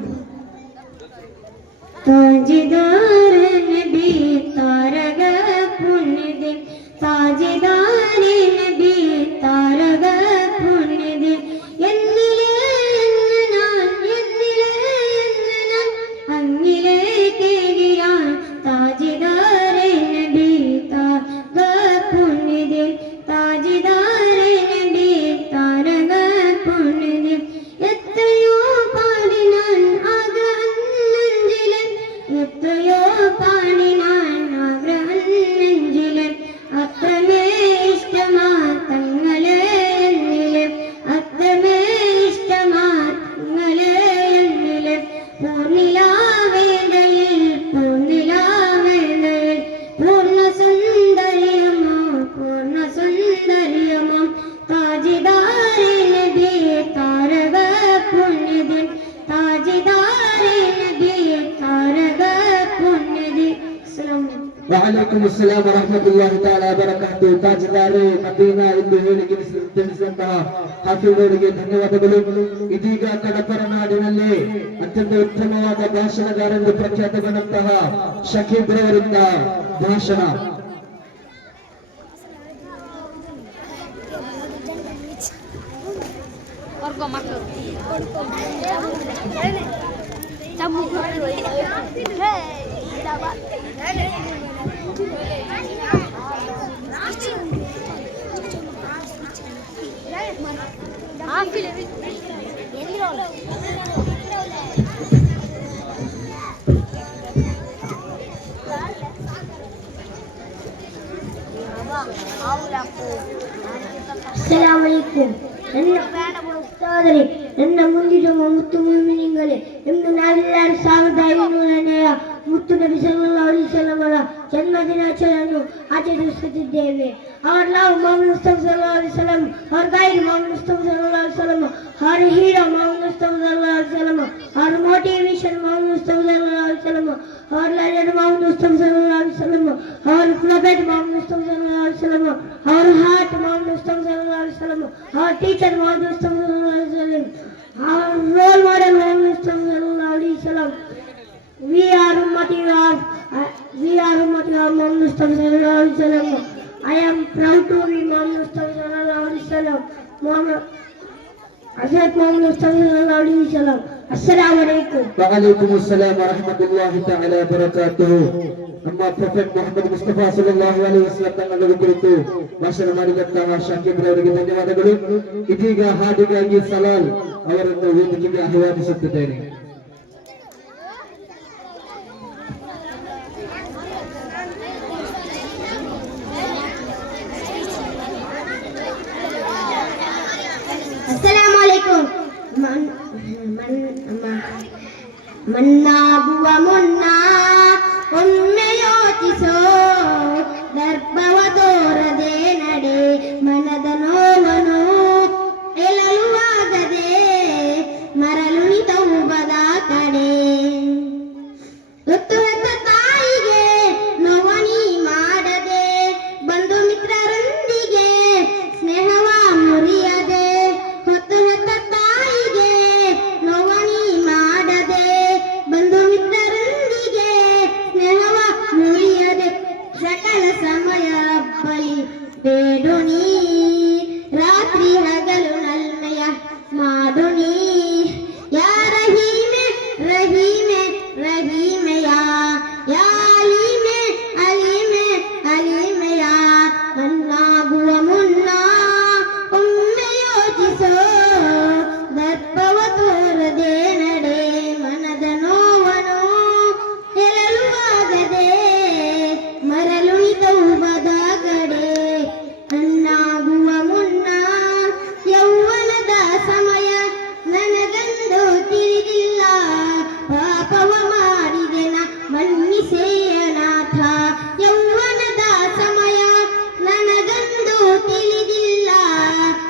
ताजदार नबी तारग पुण्य दिन, ताजदार नबी तारग पुण्य दिन. എന്നിലെ എന്നനാൻ അങ്ങിലെ കേകിയാൻ താജദാർ നബി താരക പുണ്യ दिन, താജദാർ നബി താരക പുണ്യ दिन. എത്രയോ പാടിനാൻ ആഗ്രഹം നെഞ്ചിലെ, എത്രയോ പാടിനാൻ ആഗ്രഹം നെഞ്ചിലെ, അത്രമേ ഇഷ്ടമാ തങ്ങളെ എന്നിലെ, അത്രമേ ഇഷ്ടമാ തങ്ങളെ എന്നിലെ. പൂർണിലാവേദയിൽ പൂർണിലാവേദയിൽ പൂർണ്ണ സുന്ദരിയമോ പൂർണ്ണ സുന്ദരിയമോ താജദാർ നബി താരക പുണ്യ दिन, ताजदार नबी तारग पुण्य दिन. ವಅಲೈಕುಮ್ ಅಸ್ಸಲಾಂ ವರಹಮತುಲ್ಲಾಹಿ ತಆಲಾ ವಬರಕಾತುಹು. ತಾಜದಾರೆ ಮದೀನಾ ಎಂದು ಹೇಳಿ ತಿಳಿಸಿದಂತಹ ಹಾಫಿಜರಿಗೆ ಧನ್ಯವಾದಗಳು. ಇದೀಗ ಕಡಪರ ನಾಡಿನಲ್ಲಿ ಅತ್ಯಂತ ಉತ್ತಮವಾದ ಭಾಷಣಗಾರೆಂದು ಪ್ರಖ್ಯಾತಗೊಂಡಂತಹ ಶಕೀಬ್ ರವರಿಂದ ಭಾಷಣ. Assalamu alaikum. ನನ್ನ ಪ್ರಾಣಗಳು ಉಸ್ತಾದರೇ, ನನ್ನ ಮುಂದಿರುವ ಮುತ್ತು ಮುಮಿನಿಂಗಳೇ, ಇಂದು ನಾವೆಲ್ಲರೂ 1500ನೇ ಮುತ್ತು ನಬಿ ಸಲ್ಲಲ್ಲಾಹು ಅಲೈಹಿ ವಸಲ್ಲಂ ಅವರ ಜನ್ಮದಿನಾಚರಣೆಯನ್ನು ಆಚರಿಸುತ್ತಿದ್ದೇವೆ. Our love Muhammad Mustafa sallallahu alaihi wasallam, our guide Muhammad Mustafa sallallahu alaihi wasallam, our hero Muhammad Mustafa sallallahu alaihi wasallam, our motivation Muhammad Mustafa sallallahu alaihi wasallam, our legend Muhammad Mustafa sallallahu alaihi wasallam, our prophet Muhammad Mustafa sallallahu alaihi wasallam, our heart Muhammad Mustafa sallallahu alaihi wasallam, our teacher Muhammad Mustafa sallallahu alaihi wasallam, our role model Muhammad Mustafa sallallahu alaihi wasallam. We are ummati of Muhammad Mustafa sallallahu alaihi wasallam. I am proud to be Muhammad Mustafa sallallahu alaihi wasallam. Hazrat Muhammad Mustafa sallallahu alaihi wasallam. Assalamu alaikum. وعليكم السلام ورحمة الله تعالى وبركاته. ನಮ್ಮ prophet Mohammed Mustafa ಸಲ್ಲಲ್ಲಾಹು ಅಲೈಹಿ ವಸಲ್ಲಂ ತങ്ങളുടെ ಕುರಿತು ಭಾಷಣ ಮಾಡಿದಂತಹ ಶಾಕಿಬ್ ಅವರಿಗೆ ಧನ್ಯವಾದಗಳು. ಇದೀಗ ಹಾಡಿಗಾಗಿ ಸಲಾಲ್ ಅವರನ್ನು ವೇದಿಕೆಗೆ ಆಹ್ವಾನಿಸುತ್ತಿದ್ದೇನೆ. Assalamu alaikum. ಮನ್ನಾಗುವ ಮುನ್ನ ಒಮ್ಮೆ ಯೋಚಿಸೋ, ದರ್ಪವ ತೋರದೆ ನಡೆ, ಮನದ ನೋವನ್ನು ಎಲಲುವಾಗದೆ ಮರಳು ನಿತೌಬದ ಕಡೆ. ಹೊತ್ತು ಹೆತ್ತ ತಾಯಿಗೆ ನೋವನಿ ಮಾಡದೆ, ಬಂಧು ಮಿತ್ರರೊಂದಿಗೆ ಸ್ನೇಹವ ಮುರಿಯದೆ, ಹೊತ್ತು ಹೆತ್ತ ತಾಯಿಗೆ ನೋವನಿ ಮಾಡದೆ, ಬಂಧು ಮಿತ್ರರೊಂದಿಗೆ ಸ್ನೇಹವ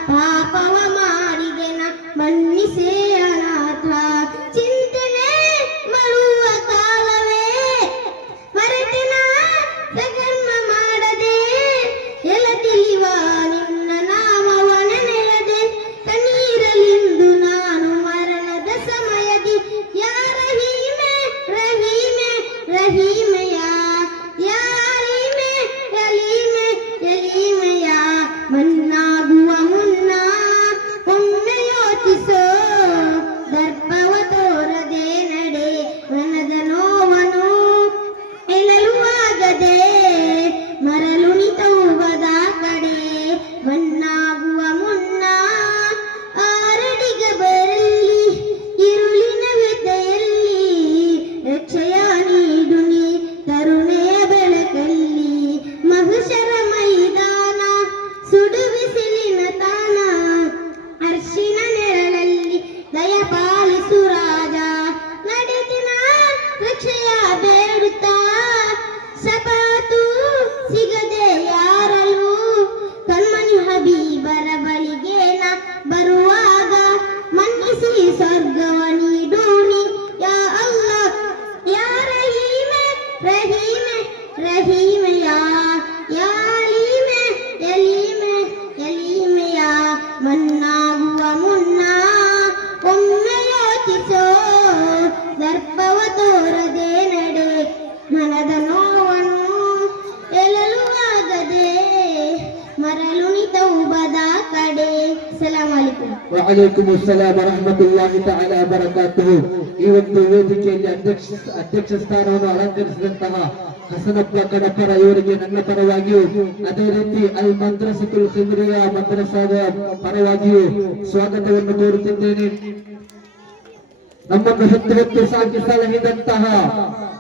ಪಾಪವ ಮಾಡಿದೆನ ಮನ್ನಿಸೇ ಅನಾಥ ಚಿಂತನೆ ಮಾಡುವ ಕಾಲವೇ ಮರೆತಿನ ಸಕರ್ಮ ಮಾಡದೆ ಎಲ ತಿಳಿವ ನಿನ್ನ ನಾಮವ ನೆನೆಯದೆ ಕಣ್ಣೀರಲಿಂದು ನಾನು ಮರಣದ ಸಮಯದಿ ಯಾ ರಹೀಮೆ ರಹೀಮೆ ರಹೀಮೆಯ ಯಾ ಅಲೀಮೆ ಅಲೀಮೆ ಅಲೀಮೆಯ ಮನ್ನಾಗುವ ಮುನ್ನ ಒಮ್ಮೆ ಯೋಚಿಸೋ ದರ್ಪವ ತೋರದೆ ನಡೆ ಮನದ ನೋವನು ಎಳಲು ಆಗದೆ ಮರಳು ನಿತವುವದ ಕಡೆ ಮಣ್ಣಾಗುವ ಮುನ್ನ ಆರಡಿಗ ಬರಲಿ ಇರುಳಿನ ವ್ಯಥೆಯಲ್ಲಿ ರಕ್ಷೆಯ ನೀಡು ನೀ ಕರುಣೆಯ ಬೆಳಕಲ್ಲಿ ಮಹುಷರ ಮೈದಾನ ಸುಡು ಬಿಸಿಲಿನ ತಾಣ ಅರ್ಶಿನ ನೆರಳಲ್ಲಿ ದಯ ಪಾಲಿಸು ರಾಜ ನಡೆದಿನ ರಕ್ಷೆಯ ಬೇಡುತ್ತಾ ಸಪಾತು ಸಿಗದೆ ಯಾರಲ್ಲೂ ಕಣ್ಮಣಿ ಹಬೀಬರ ಬಳಿಗೆ ನ ಬರುವಾಗ ಮನ್ನಿಸಿ ಸ್ವರ್ಗವ ನೀಡು ನೀ ಯಾ ಅಲ್ಲಾಹ್ ಯಾ ರಹೀಮೆ ರಹೀಮೆ ರಹೀಮೆಯ ಯಾ ಅಲೀಮೆ ಅಲೀಮೆ ಅಲೀಮೆಯ ಮನ್ನಾಗುವ ಮುನ್ನ ಒಮ್ಮೆ ಯೋಚಿಸೋ ದರ್ಪವ ತೋರದೆ ನಡೆ ಮನದ ನೋವನ್ನು ಎಳಲು ಆಗದೆ ಮರಳು ನಿತವುಬದ ಕಡೆ ಸಲಾಮ್ ಅಲೈಕುಂ. ವಅಲೈಕುಮ್ ಅಸ್ಸಲಾಂ ವರಹಮತುಲ್ಲಾಹಿ ತಆಲಾ ಬರಕಾತುಹು. ಈ ಒಂದು ವೇದಿಕೆಯಲ್ಲಿ ಅಧ್ಯಕ್ಷ ಸ್ಥಾನವನ್ನು ಅಲಂಕರಿಸಿದಂತಹ ಹಸನಪ್ಪ ಕಡಪರ ಇವರಿಗೆ ನನ್ನ ಪರವಾಗಿಯೂ ಅದೇ ರೀತಿ ಅಲ್ ಮದ್ರಸತುಲ್ ಖಿಮ್ರಿಯಾ ಮದ್ರಸಾದ ಪರವಾಗಿಯೂ ಸ್ವಾಗತವನ್ನು ಕೋರುತ್ತಿದ್ದೇನೆ. ನಮ್ಮನ್ನು ಹೊತ್ತು ಸಾಕಿ ಸಲಹಿದಂತಹ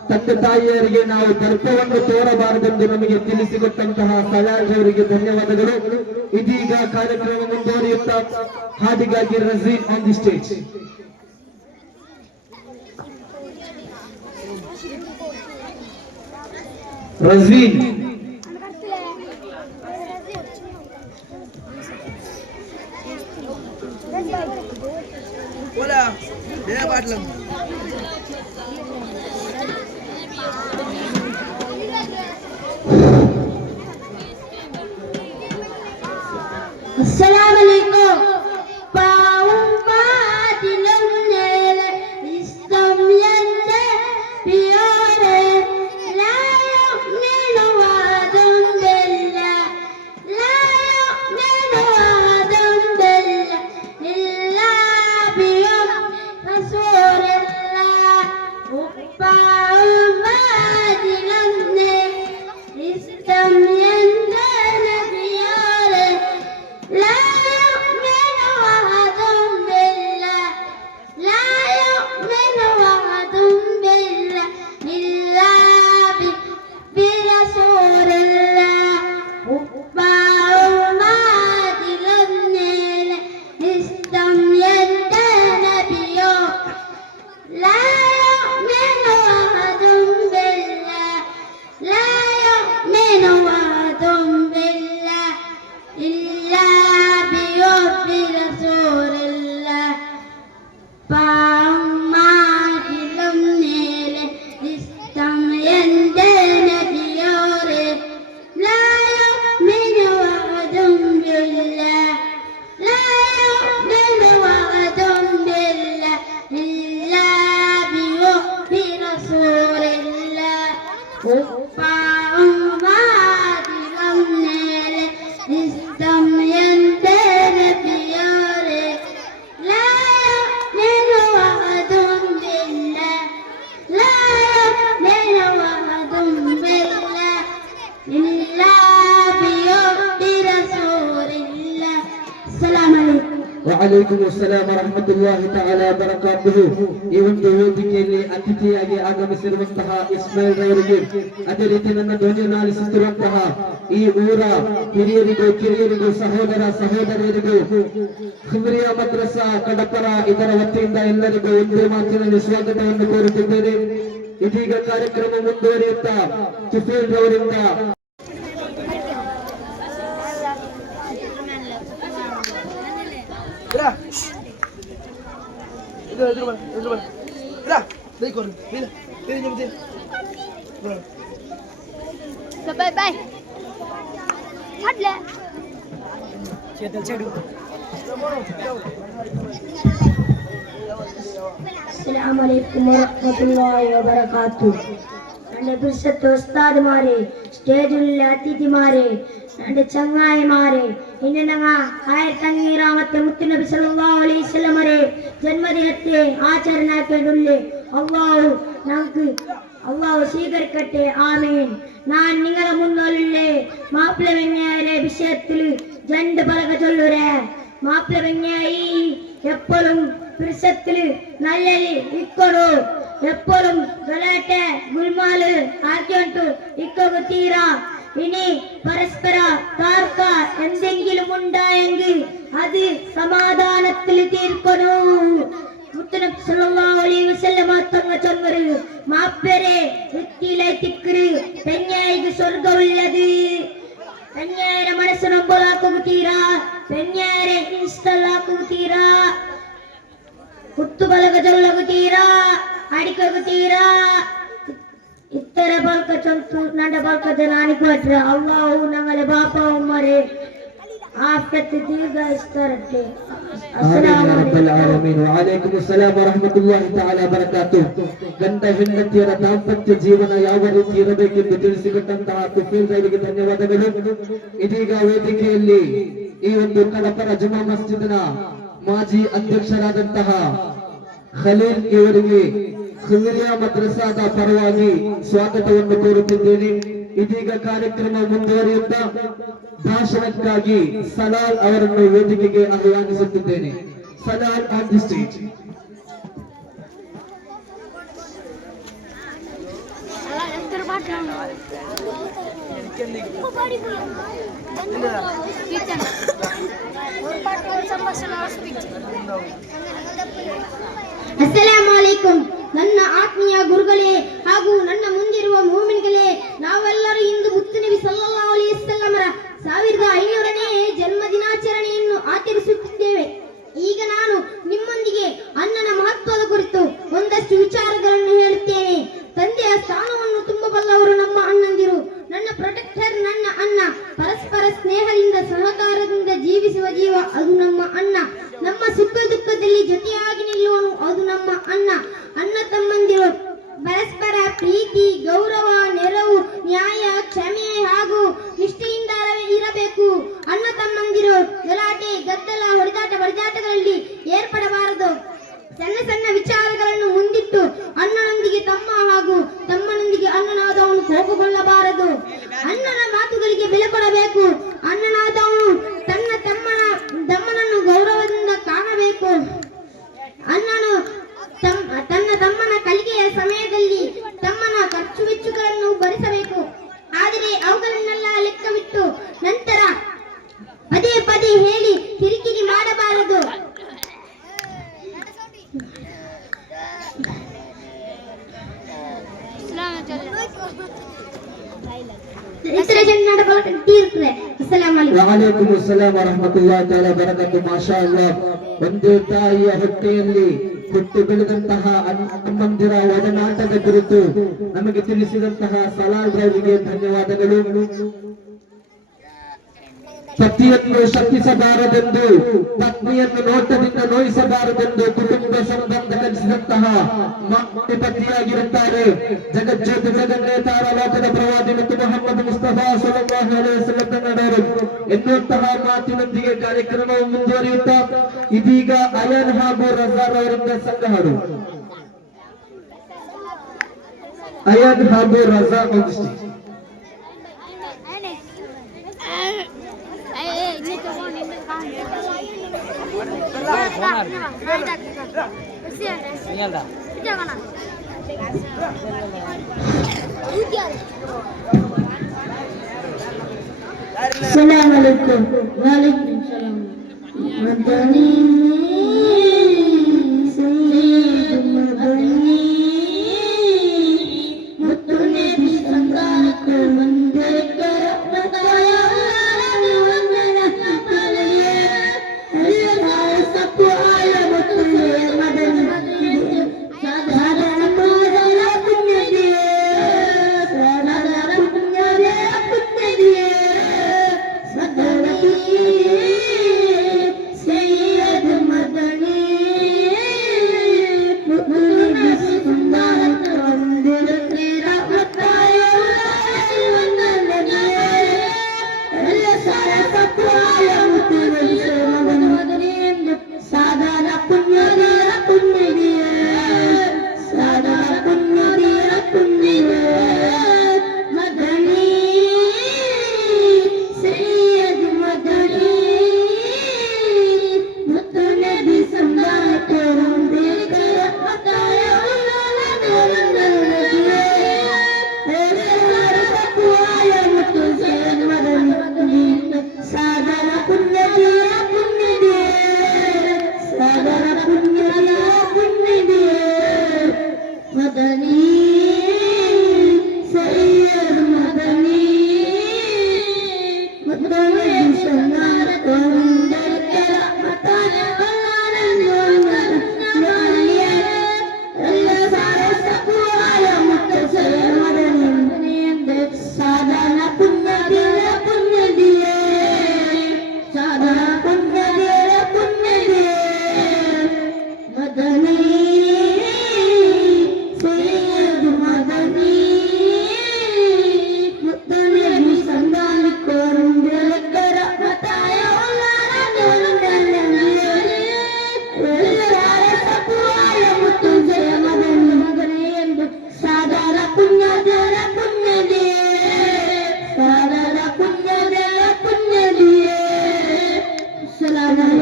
ತಂದೆ ತಾಯಿಯರಿಗೆ ನಾವು ದರ್ಪವನ್ನು ತೋರಬಾರದೆಂದು ನಮಗೆ ತಿಳಿಸಿಕೊಟ್ಟಂತಹ ಸಲಾಹೆಯವರಿಗೆ ಧನ್ಯವಾದಗಳು. ಇದೀಗ ಕಾರ್ಯಕ್ರಮ ಮುಂದುವರಿಯುತ್ತಾ ಹಾಡಿಗಾಗಿ ರಜೀನ್ ಆನ್ ದಿ ಸ್ಟೇಜ್. ರಜೀನ್ अस्सलाम अलैकुम पाऊं बादलों ने इस्लाम यंदे पियोरे ला युमिनु वादुम बिल्लाह ला युमिनु वादुम बिल्लाह इल्ला बियुम रसूलillah पाऊं बादलों ने इस्लाम यंदे पियोरे لا يؤمن أحدهم بالله لا يؤمن أحدهم بالله إلا برسول الله وبعضهم عادلين استميت نبيه لا يؤمن أحدهم بالله لا يؤمن أحدهم بالله إلا بحب رسول الله പാമാതിലും നേരെ ഇഷ്ടം എന്റെ നബിയോരെ ലാ യുമിനു അഹദും ബില്ലാഹ് ലാ യുമിനു അഹദും ബില്ലാഹ് ഇല്ലാ ബിഹുബ്ബി റസൂലില്ലാഹ് പാമാതിലും നേരെ ഇഷ്ടം എന്റെ നബിയോരെ ലാ യുമിനു അഹദും ബില്ലാഹ് ലാ യുമിനു അഹദും ബില്ലാഹ് ഇല്ലാ ബിഹുബ്ബി റസൂലില്ലാഹ്. അസ്സലാമു അലൈക്കും. ವಅಲೈಕುಮ್ ಅಸ್ಸಲಾಂ ವರಹಮತುಲ್ಲಾಹಿ ತಆಲಾ ಬರಕಾತುಹು. ಈ ಒಂದು ವೇದಿಕೆಯಲ್ಲಿ ಅತಿಥಿಯಾಗಿ ಆಗಮಿಸಿರುವಂತಹ ಇಸ್ಮಾಯಿಲ್ ರವರಿಗೆ ಅದೇ ರೀತಿ ನನ್ನ ಧ್ವನಿಯನ್ನು ಆಲಿಸುತ್ತಿರುವಂತಹ ಈ ಊರ ಹಿರಿಯರಿಗೂ ಕಿರಿಯರಿಗೂ ಸಹೋದರ ಸಹೋದರಿಯರಿಗೂ ಖಿಮ್ರಿಯಾ ಮದ್ರಸಾ ಕಡಪರ ಇದರ ವತಿಯಿಂದ ಎಲ್ಲರಿಗೂ ಒಂದೇ ಮಾತಿನಲ್ಲಿ ಸ್ವಾಗತವನ್ನು ಕೋರುತ್ತಿದ್ದೇನೆ. ಇದೀಗ ಕಾರ್ಯಕ್ರಮ ಮುಂದುವರಿಯುತ್ತಾ ತುಫೇಲ್ ರವರಿಂದ Bye bye. Hadle. अस्सलाम वालेकुम वरहमतुल्लाहि वबरकातुह. എൻ്റെ പ്രിയപ്പെട്ട ഉസ്താദ്മാരെ, സ്റ്റേജിലുള്ള അതിഥിമാരെ, എൻ്റെ ചങ്ങായിമാരെ, ഇന്ന് ഞങ്ങൾ 1500 മുത്തുനബി സല്ലല്ലാഹു അലൈഹി വസല്ലമയുടെ ജന്മദിനത്തെ ആചരണാക്കേണ്ടുള്ള അള്ളാഹു സ്വീകരിക്കട്ടെ. ആമീൻ. ഞാൻ നിങ്ങളെ മുന്നിലുള്ള മാപ്പിള വെങ്ങായരെ വിഷയത്തിൽ 2 പലക ചൊല്ലുരേ. മാപ്പിള വെങ്ങായി എപ്പോഴും പുരുഷത്തില് നല്ലല് ഇക്കണു, എപ്പോഴും ഗലാട്ടെ ഗുൽമാല് ആക്കിയോണ്ടു ഇക്കൊക്കെ തീരാ. ഇനി പരസ്പര താർക്ക എന്തെങ്കിലും ഉണ്ടായെങ്കിൽ അത് സമാധാനത്തിൽ തീർക്കണു. മുത്തനബി സല്ലല്ലാഹു അലൈഹി വസല്ലം തങ്ങൾ ചൊന്നത് മാപ്പരെ വൃത്തിയിലെത്തിക്കര് പെഞ്ഞായിക്ക് സ്വർഗമുള്ളത്. പെഞ്ഞാരെ മനസ്സിനൊമ്പതാക്കുക തീരാ, പെഞ്ഞാരെ ഇൻസ്റ്റലാക്കുക തീരാ, കുത്തുപലക ചൊല്ലക തീരാ, അടിക്കുക തീരാ. ഇത്തര പൽക്ക ചൊല്ಲು നണ്ട പൽക്കത്തെ നാണിക്ക് പറ്റുക. അള്ളാഹു ഞങ്ങളെ ബാപ്പ ഉമ്മരെ ആഫിയത്ത് ദീർഘായുസ്തരട്ടെ. ആമീൻ യാ റബ്ബൽ ആലമീൻ. വഅലൈക്കും അസ്സലാം ವರಹಮತುಲ್ಲಾಹಿ ತಆಲಾ ಬರಕಾತುಹು. ಗಂಡ ಹೆಂಡತಿಯರ ದಾಂಪತ್ಯ ಜೀವನ ಯಾವ ರೀತಿ ಇರಬೇಕೆಂದು ತಿಳಿಸಿಕೊಟ್ಟಂತಹ ತುಫೀಲ್ಗಳಿಗೆ ಧನ್ಯವಾದಗಳು. ಇದೀಗ ವೇದಿಕೆಯಲ್ಲಿ ಈ ಒಂದು ಕಡಪರ ಜುಮಾ ಮಸ್ಜಿದ್ನ ಮಾಜಿ ಅಧ್ಯಕ್ಷರಾದಂತಹ ಖಲೀಲ್ ಇವರಿಗೆ ಖಿಲ್ರಿಯಾ ಮದ್ರಸಾದ ಪರವಾಗಿ ಸ್ವಾಗತವನ್ನು ಕೋರುತ್ತಿದ್ದೇನೆ. ಇದೀಗ ಕಾರ್ಯಕ್ರಮ ಮುಂದುವರಿಯುತ್ತಾ ಭಾಷಣಕ್ಕಾಗಿ ಸಲಾಲ್ ಅವರನ್ನು ವೇದಿಕೆಗೆ ಆಹ್ವಾನಿಸುತ್ತಿದ್ದೇನೆ. ಸಲಾಲ್ ಆನ್ ದಿ ಸ್ಟೇಜ್. ಅಸ್ಸಲಾಮು ಅಲೈಕುಂ. ನನ್ನ ಆತ್ಮೀಯ ಗುರುಗಳೇ ಹಾಗೂ ನನ್ನ ಮುಂದಿರುವ ಮೂಮಿನ್ಗಳೇ, ನಾವೆಲ್ಲರೂ ಇಂದು ಮುತ್ತುನಬಿ ಸಲ್ಲಲ್ಲಾಹು ಅಲೈಹಿ ವಸಲ್ಲಮರ 1500ನೇ ಜನ್ಮದಿನಾಚರಣೆಯನ್ನು ಆಚರಿಸುತ್ತಿದ್ದೇವೆ. ಈಗ ನಾನು ನಿಮ್ಮೊಂದಿಗೆ ಅಣ್ಣನ ಮಹತ್ವದ ಕುರಿತು ಒಂದಷ್ಟು ವಿಚಾರಗಳನ್ನು ಹೇಳುತ್ತೇನೆ. ತಂದೆಯ ಸ್ಥಾನವನ್ನು ತುಂಬಬಲ್ಲವರು ನಮ್ಮ ಅಣ್ಣಂದಿರು. ನನ್ನ ಪ್ರೊಟೆಕ್ಟರ್ ನನ್ನ ಅಣ್ಣ. ಪರಸ್ಪರ ಸ್ನೇಹದಿಂದ ಸಹಕಾರದಿಂದ ಜೀವಿಸುವ ಜೀವ ಅದು ನಮ್ಮ ಅಣ್ಣ. ನಮ್ಮ ಸುಖ ದುಃಖದಲ್ಲಿ ಜೊತೆಯಾಗಿ ನಿಲ್ಲುವನು ಅದು ನಮ್ಮ ಅಣ್ಣ. ಅಣ್ಣ ತಮ್ಮಂದಿರು ಪರಸ್ಪರ ಪ್ರೀತಿ, ಗೌರವ, ನೆರವು, ನ್ಯಾಯ, ಕ್ಷಮೆ ಹಾಗೂ ನಿಷ್ಠೆಯಿಂದ ಇರಬೇಕು. ಅಣ್ಣ ತಮ್ಮಂದಿರು ಗಲಾಟೆ, ಗದ್ದಲ, ಹೊಡೆದಾಟ ಬಡಿದಾಟಗಳಲ್ಲಿ ಏರ್ಪಡಬಾರದು. ಸಣ್ಣ ಸಣ್ಣ ವಿಚಾರಗಳನ್ನು ಮುಂದಿಟ್ಟು ಅಣ್ಣನೊಂದಿಗೆ ತಮ್ಮ ಹಾಗೂ ತಮ್ಮನೊಂದಿಗೆ ಅಣ್ಣನಾದವನು ಕೋಪಗೊಳ್ಳಬಾರದು. ಅಣ್ಣನ ಮಾತುಗಳಿಗೆ ಬೆಲೆ ಕೊಡಬೇಕು. ಅಣ್ಣನಾದವನು ತನ್ನ ತಮ್ಮನನ್ನು ಗೌರವದಿಂದ ಕಾಣಬೇಕು. ಅಣ್ಣನು ತನ್ನ ತಮ್ಮನ ಕಲಿಕೆಯ ಸಮಯದಲ್ಲಿ ತಮ್ಮನ ಖರ್ಚು ವೆಚ್ಚಗಳನ್ನು ಭರಿಸಬೇಕು. ಆದರೆ ಅವುಗಳನ್ನೆಲ್ಲ ಲೆಕ್ಕವಿಟ್ಟು ನಂತರ ಪದೇ ಪದೇ ಹೇಳಿ ಕಿರಿಕಿರಿ ಮಾಡಬಾರದು. ವಅಲೈಕುಂ ಅಸ್ಸಲಾಂ ವರಹಮತುಲ್ಲಾಹಿ ತಆಲಾ ಬರಕಾತುಹು. ಮಾಶಾ ಅಲ್ಲಾಹ್. ಒಂದೇ ತಾಯಿಯ ಹೊಟ್ಟೆಯಲ್ಲಿ ಹುಟ್ಟಿ ಬೆಳೆದಂತಹ ಅಮ್ಮಂದಿರ ಒಡನಾಟದ ಕುರಿತು ನಮಗೆ ತಿಳಿಸಿದಂತಹ ಸಲಾಲ್ ಅವರಿಗೆ ಧನ್ಯವಾದಗಳು. ಪತಿಯನ್ನು ಶಪಿಸಬಾರದೆಂದು, ಪತ್ನಿಯನ್ನು ನೋಟದಿಂದ ನೋಯಿಸಬಾರದೆಂದು ಕುಟುಂಬ ಸಂಬಂಧ ಕಲಿಸಿದಂತಹ ಪತಿಯಾಗಿರುತ್ತಾರೆ ಜಗಜ್ಯೋತಿ ಜಗನ್ನೇತಾರ ಲೋಕದ ಪ್ರವಾದಿ ಮತ್ತು ಮೊಹಮ್ಮದ್ ಮುಸ್ತಫಾ ಸಲ್ಲಲ್ಲಾಹು ಅಲೈಹಿ ವಸಲ್ಲಂ ತನ್ನವರು ಎನ್ನುವಂತಹ ಮಾತಿನೊಂದಿಗೆ ಕಾರ್ಯಕ್ರಮವು ಮುಂದುವರಿಯುತ್ತಾ ಇದೀಗ ಅಯಾನ್ ಹಾಗೂ ರಜಾರ್ ಅವರಿಂದ ಸಂಘಗಳು. ಅಯಾನ್ ಹಾಗೂ ರಜಾರ್ ಒಂದಿಷ್ಟು السلام عليكم. وعليكم السلام. مدني سيد مدني मुत्तुनबी संगाको वंदे कर बताया वंदना कलिए ऐसा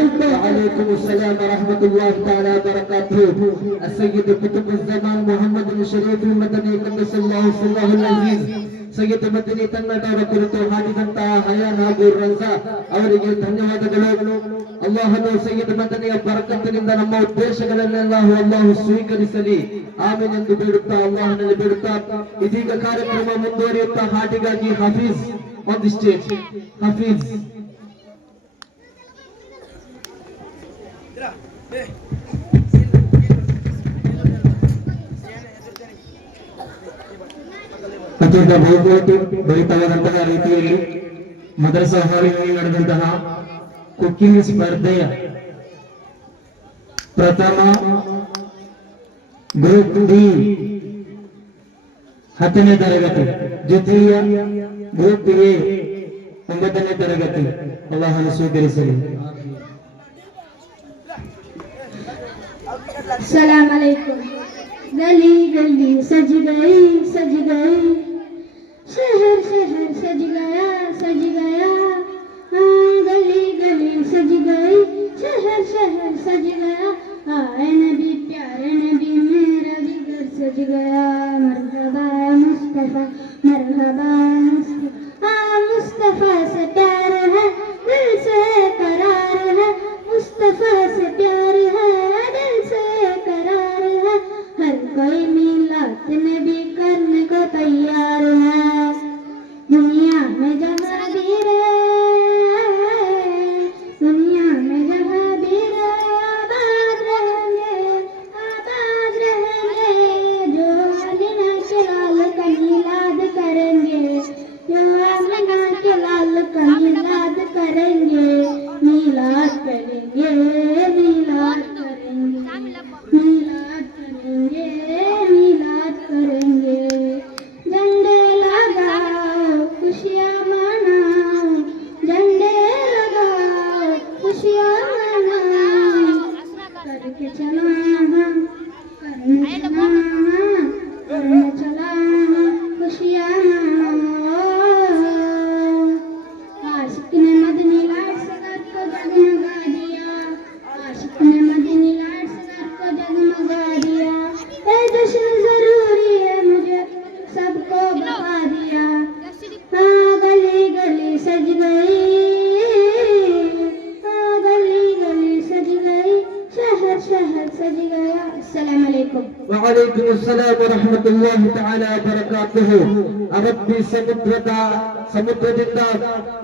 وعليكم السلام ورحمة الله تعالى وبركاته. السيد قطب الزمان محمد الشريف المدني قدس الله سره العزيز ಸೈಯದ್ ಮದನಿ ತನ್ನದವರ ಕುರಿತು ಹಾಡಿದಂತಹ ಹಯಾನ್ ಹಾಗೂ ರಜಾ ಅವರಿಗೆ ಧನ್ಯವಾದಗಳು. ಅಲ್ಲಾಹನು ಸೈಯದ್ ಮದನಿಯ ಬರಕತ್ತಿನಿಂದ ನಮ್ಮ ಉದ್ದೇಶಗಳನ್ನೆಲ್ಲ ಅಲ್ಲಾಹು ಸ್ವೀಕರಿಸಲಿ ಆಮೀನ್ ಎಂದು ಬೇಡುತ್ತಾ ಅಲ್ಲಾಹನಲ್ಲಿ ಬೇಡುತ್ತಾ ಇದೀಗ ಕಾರ್ಯಕ್ರಮ ಮುಂದುವರಿಯುತ್ತಾ ಹಾಡಿಗಾಗಿ Hafeez on the stage. Hafeez ಅತ್ಯಂತ ಭರಿತವಾದಂತಹ ರೀತಿಯಲ್ಲಿ ಮದ್ರಸಾ ಹಾಲಿನಲ್ಲಿ ನಡೆದಂತಹ ಕುಕ್ಕಿಂಗ್ ಸ್ಪರ್ಧೆಯ ಪ್ರಥಮ ಗ್ರೂಪ್ ಡಿ 10ನೇ ತರಗತಿ, ದ್ವಿತೀಯ ಗ್ರೂಪ್ ಎ 9ನೇ ತರಗತಿ ಅಲ್ಲಾಹನು ಸ್ವೀಕರಿಸಲಿ. सलाम अलैकुम. गली गली सज गई शहर शहर सज गया हाँ गली गली सज गई शहर शहर सज गया आए नबी प्यारे नबी मेरा भी घर सज गया. मरहबा मुस्तफा हाँ मुस्तफा से प्यार है दिल से करार है मुस्तफा से प्यार है दिल से करार है हर कोई मिलाद नबी करने को तैयार है. दुनिया में जहाँ भी रहे आबाद रहेंगे जो आमिना के लाल का मिलाद करेंगे मिलाद करेंगे झंडे लगाओ खुशियाँ मनाओ झंडे लगाओ खुशियाँ मनाओ करके चला खुशियाँ आशिक ने मदनी लाइट से घर को जगमगा दिया आशिक ने मदनी लाइट से घर को जगमगा दिया ये जश्न जरूरी है मुझे सबको बता दिया हाँ गली गली सज गई हाँ गली गली सज गई शहर शहर सज गया. अस्सलाम वालेकुम. وعليكم السلام ورحمة الله تعالى وبركاته. ಅರಬ್ಬಿ ಸಮುದ್ರದಿಂದ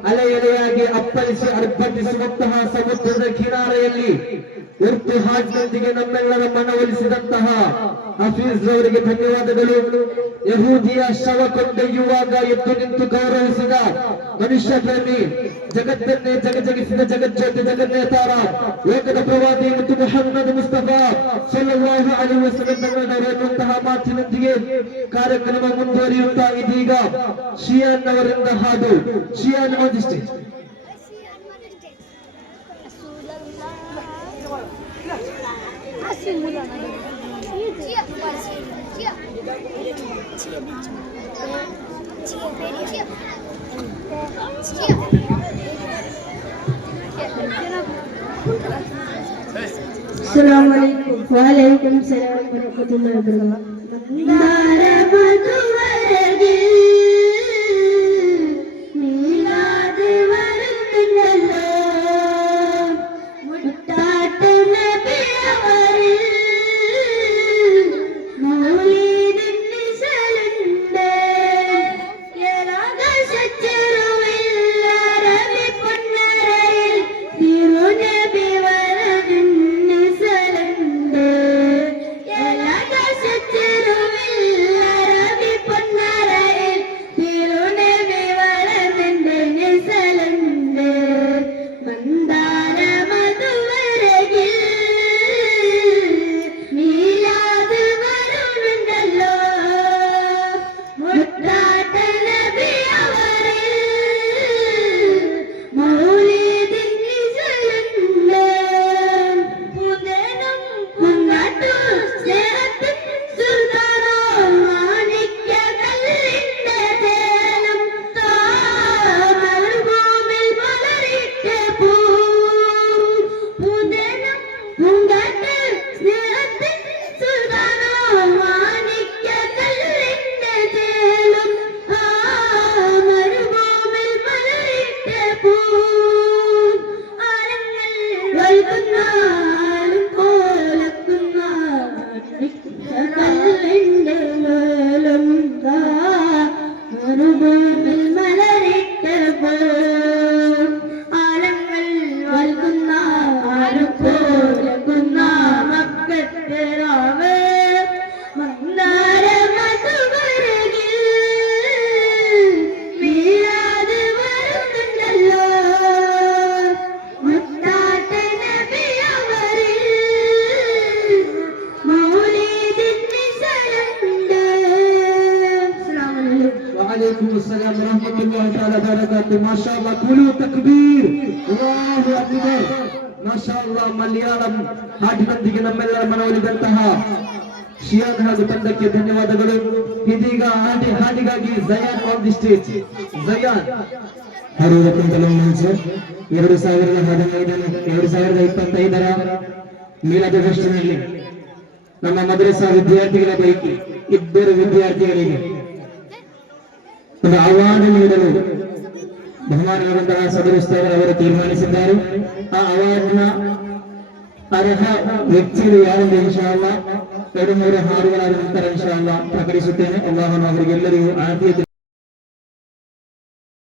ಅಲೆಯಲೆಯಾಗಿ ಅಪ್ಪಳಿಸಿ ಅರ್ಪಟಿಸುವಂತಹ ಸಮುದ್ರದ ಕಿನಾರೆಯಲ್ಲಿ ಉರ್ದು ಹಾಡ್ನೊಂದಿಗೆ ನಮ್ಮೆಲ್ಲರ ಮನವೊಲಿಸಿದಂತಹ ಹಫೀಜ್ ಅವರಿಗೆ ಧನ್ಯವಾದಗಳು. ಯಹೂದಿಯ ಶವ ಕೊಂಡೊಯ್ಯುವಾಗ ಎದ್ದು ನಿಂತು ಗೌರವಿಸಿದ ಮನುಷ್ಯ ಪ್ರೇಮಿ ಜಗತ್ತನ್ನೇ ಜಗಜಗಿಸಿದ ಜಗಜ್ಯೋತಿ ಜಗನ್ನೇತಾರ ಲೋಕದ ಪ್ರವಾದಿ ಮತ್ತು ಮುಹಮ್ಮದ್ ಮುಸ್ತಫಾ ಸಲ್ಲಲ್ಲಾಹು ಅಲೈಹಿ ವಸಲ್ಲಂ ಅವರ ಮಾತಿನೊಂದಿಗೆ ಕಾರ್ಯಕ್ರಮ ಮುಂದುವರಿಯುತ್ತಾ ಇದೀಗ ಶಿಯಾನ್ ಅವರಿಂದ ಹಾಡು. ಶಿಯಾನ್ ಆನ್ ದಿ ಸ್ಟೇಜ್. अस्सलाम वालेकुम. वालेकुम सलाम वरहमतुल्लाहि वबरकातुहू. وبركاته ما شاء الله قولوا تكبير الله أكبر ما شاء الله ಮಲಯಾಳಂ ಹಾಡಿನೊಂದಿಗೆ ನಮ್ಮೆಲ್ಲರ ಮನವೊಲಿದಂತಹ ಶಿಯಾನ್ ಹಾಗೂ ತಂಡಕ್ಕೆ ಧನ್ಯವಾದಗಳು ಇದೀಗ ಹಾಡಿಗಾಗಿ ಜಯಾನ್ ಆನ್ ದಿ ಸ್ಟೇಜ್ ಜಯಾನ್ 60 ಕ್ವಿಂಟಲ್ ಮುಂಚೆ 2025ರ ಮೀಲಾದ್ ಫೆಸ್ಟಿನಲ್ಲಿ ನಮ್ಮ ಮದ್ರಸಾ ವಿದ್ಯಾರ್ಥಿಗಳ ಪೈಕಿ 2 ವಿದ್ಯಾರ್ಥಿಗಳಿಗೆ ಒಂದು ಅವಾರ್ಡ್ ನೀಡಲು ಬಹುಮಾನದಂತಹ ಸದರ ಉಸ್ತುವಾರಿ ತೀರ್ಮಾನಿಸಿದ್ದಾರೆ ಆ ಅವಾರ್ಡ್ನ ಅರ್ಹ ವ್ಯಕ್ತಿಗಳು ಯಾರೆಂದು ಇನ್ಶಾ ಅಲ್ಲಾಹ್ 2-3 ಹಾಡುಗಳ ನಂತರ ಇನ್ಶಾ ಅಲ್ಲಾಹ್ ಪ್ರಕಟಿಸುತ್ತೇನೆ. ಅಲ್ಲಾಹ್ ಅವರಿಗೆಲ್ಲರಿಗೂ ಆಫಿಯತ್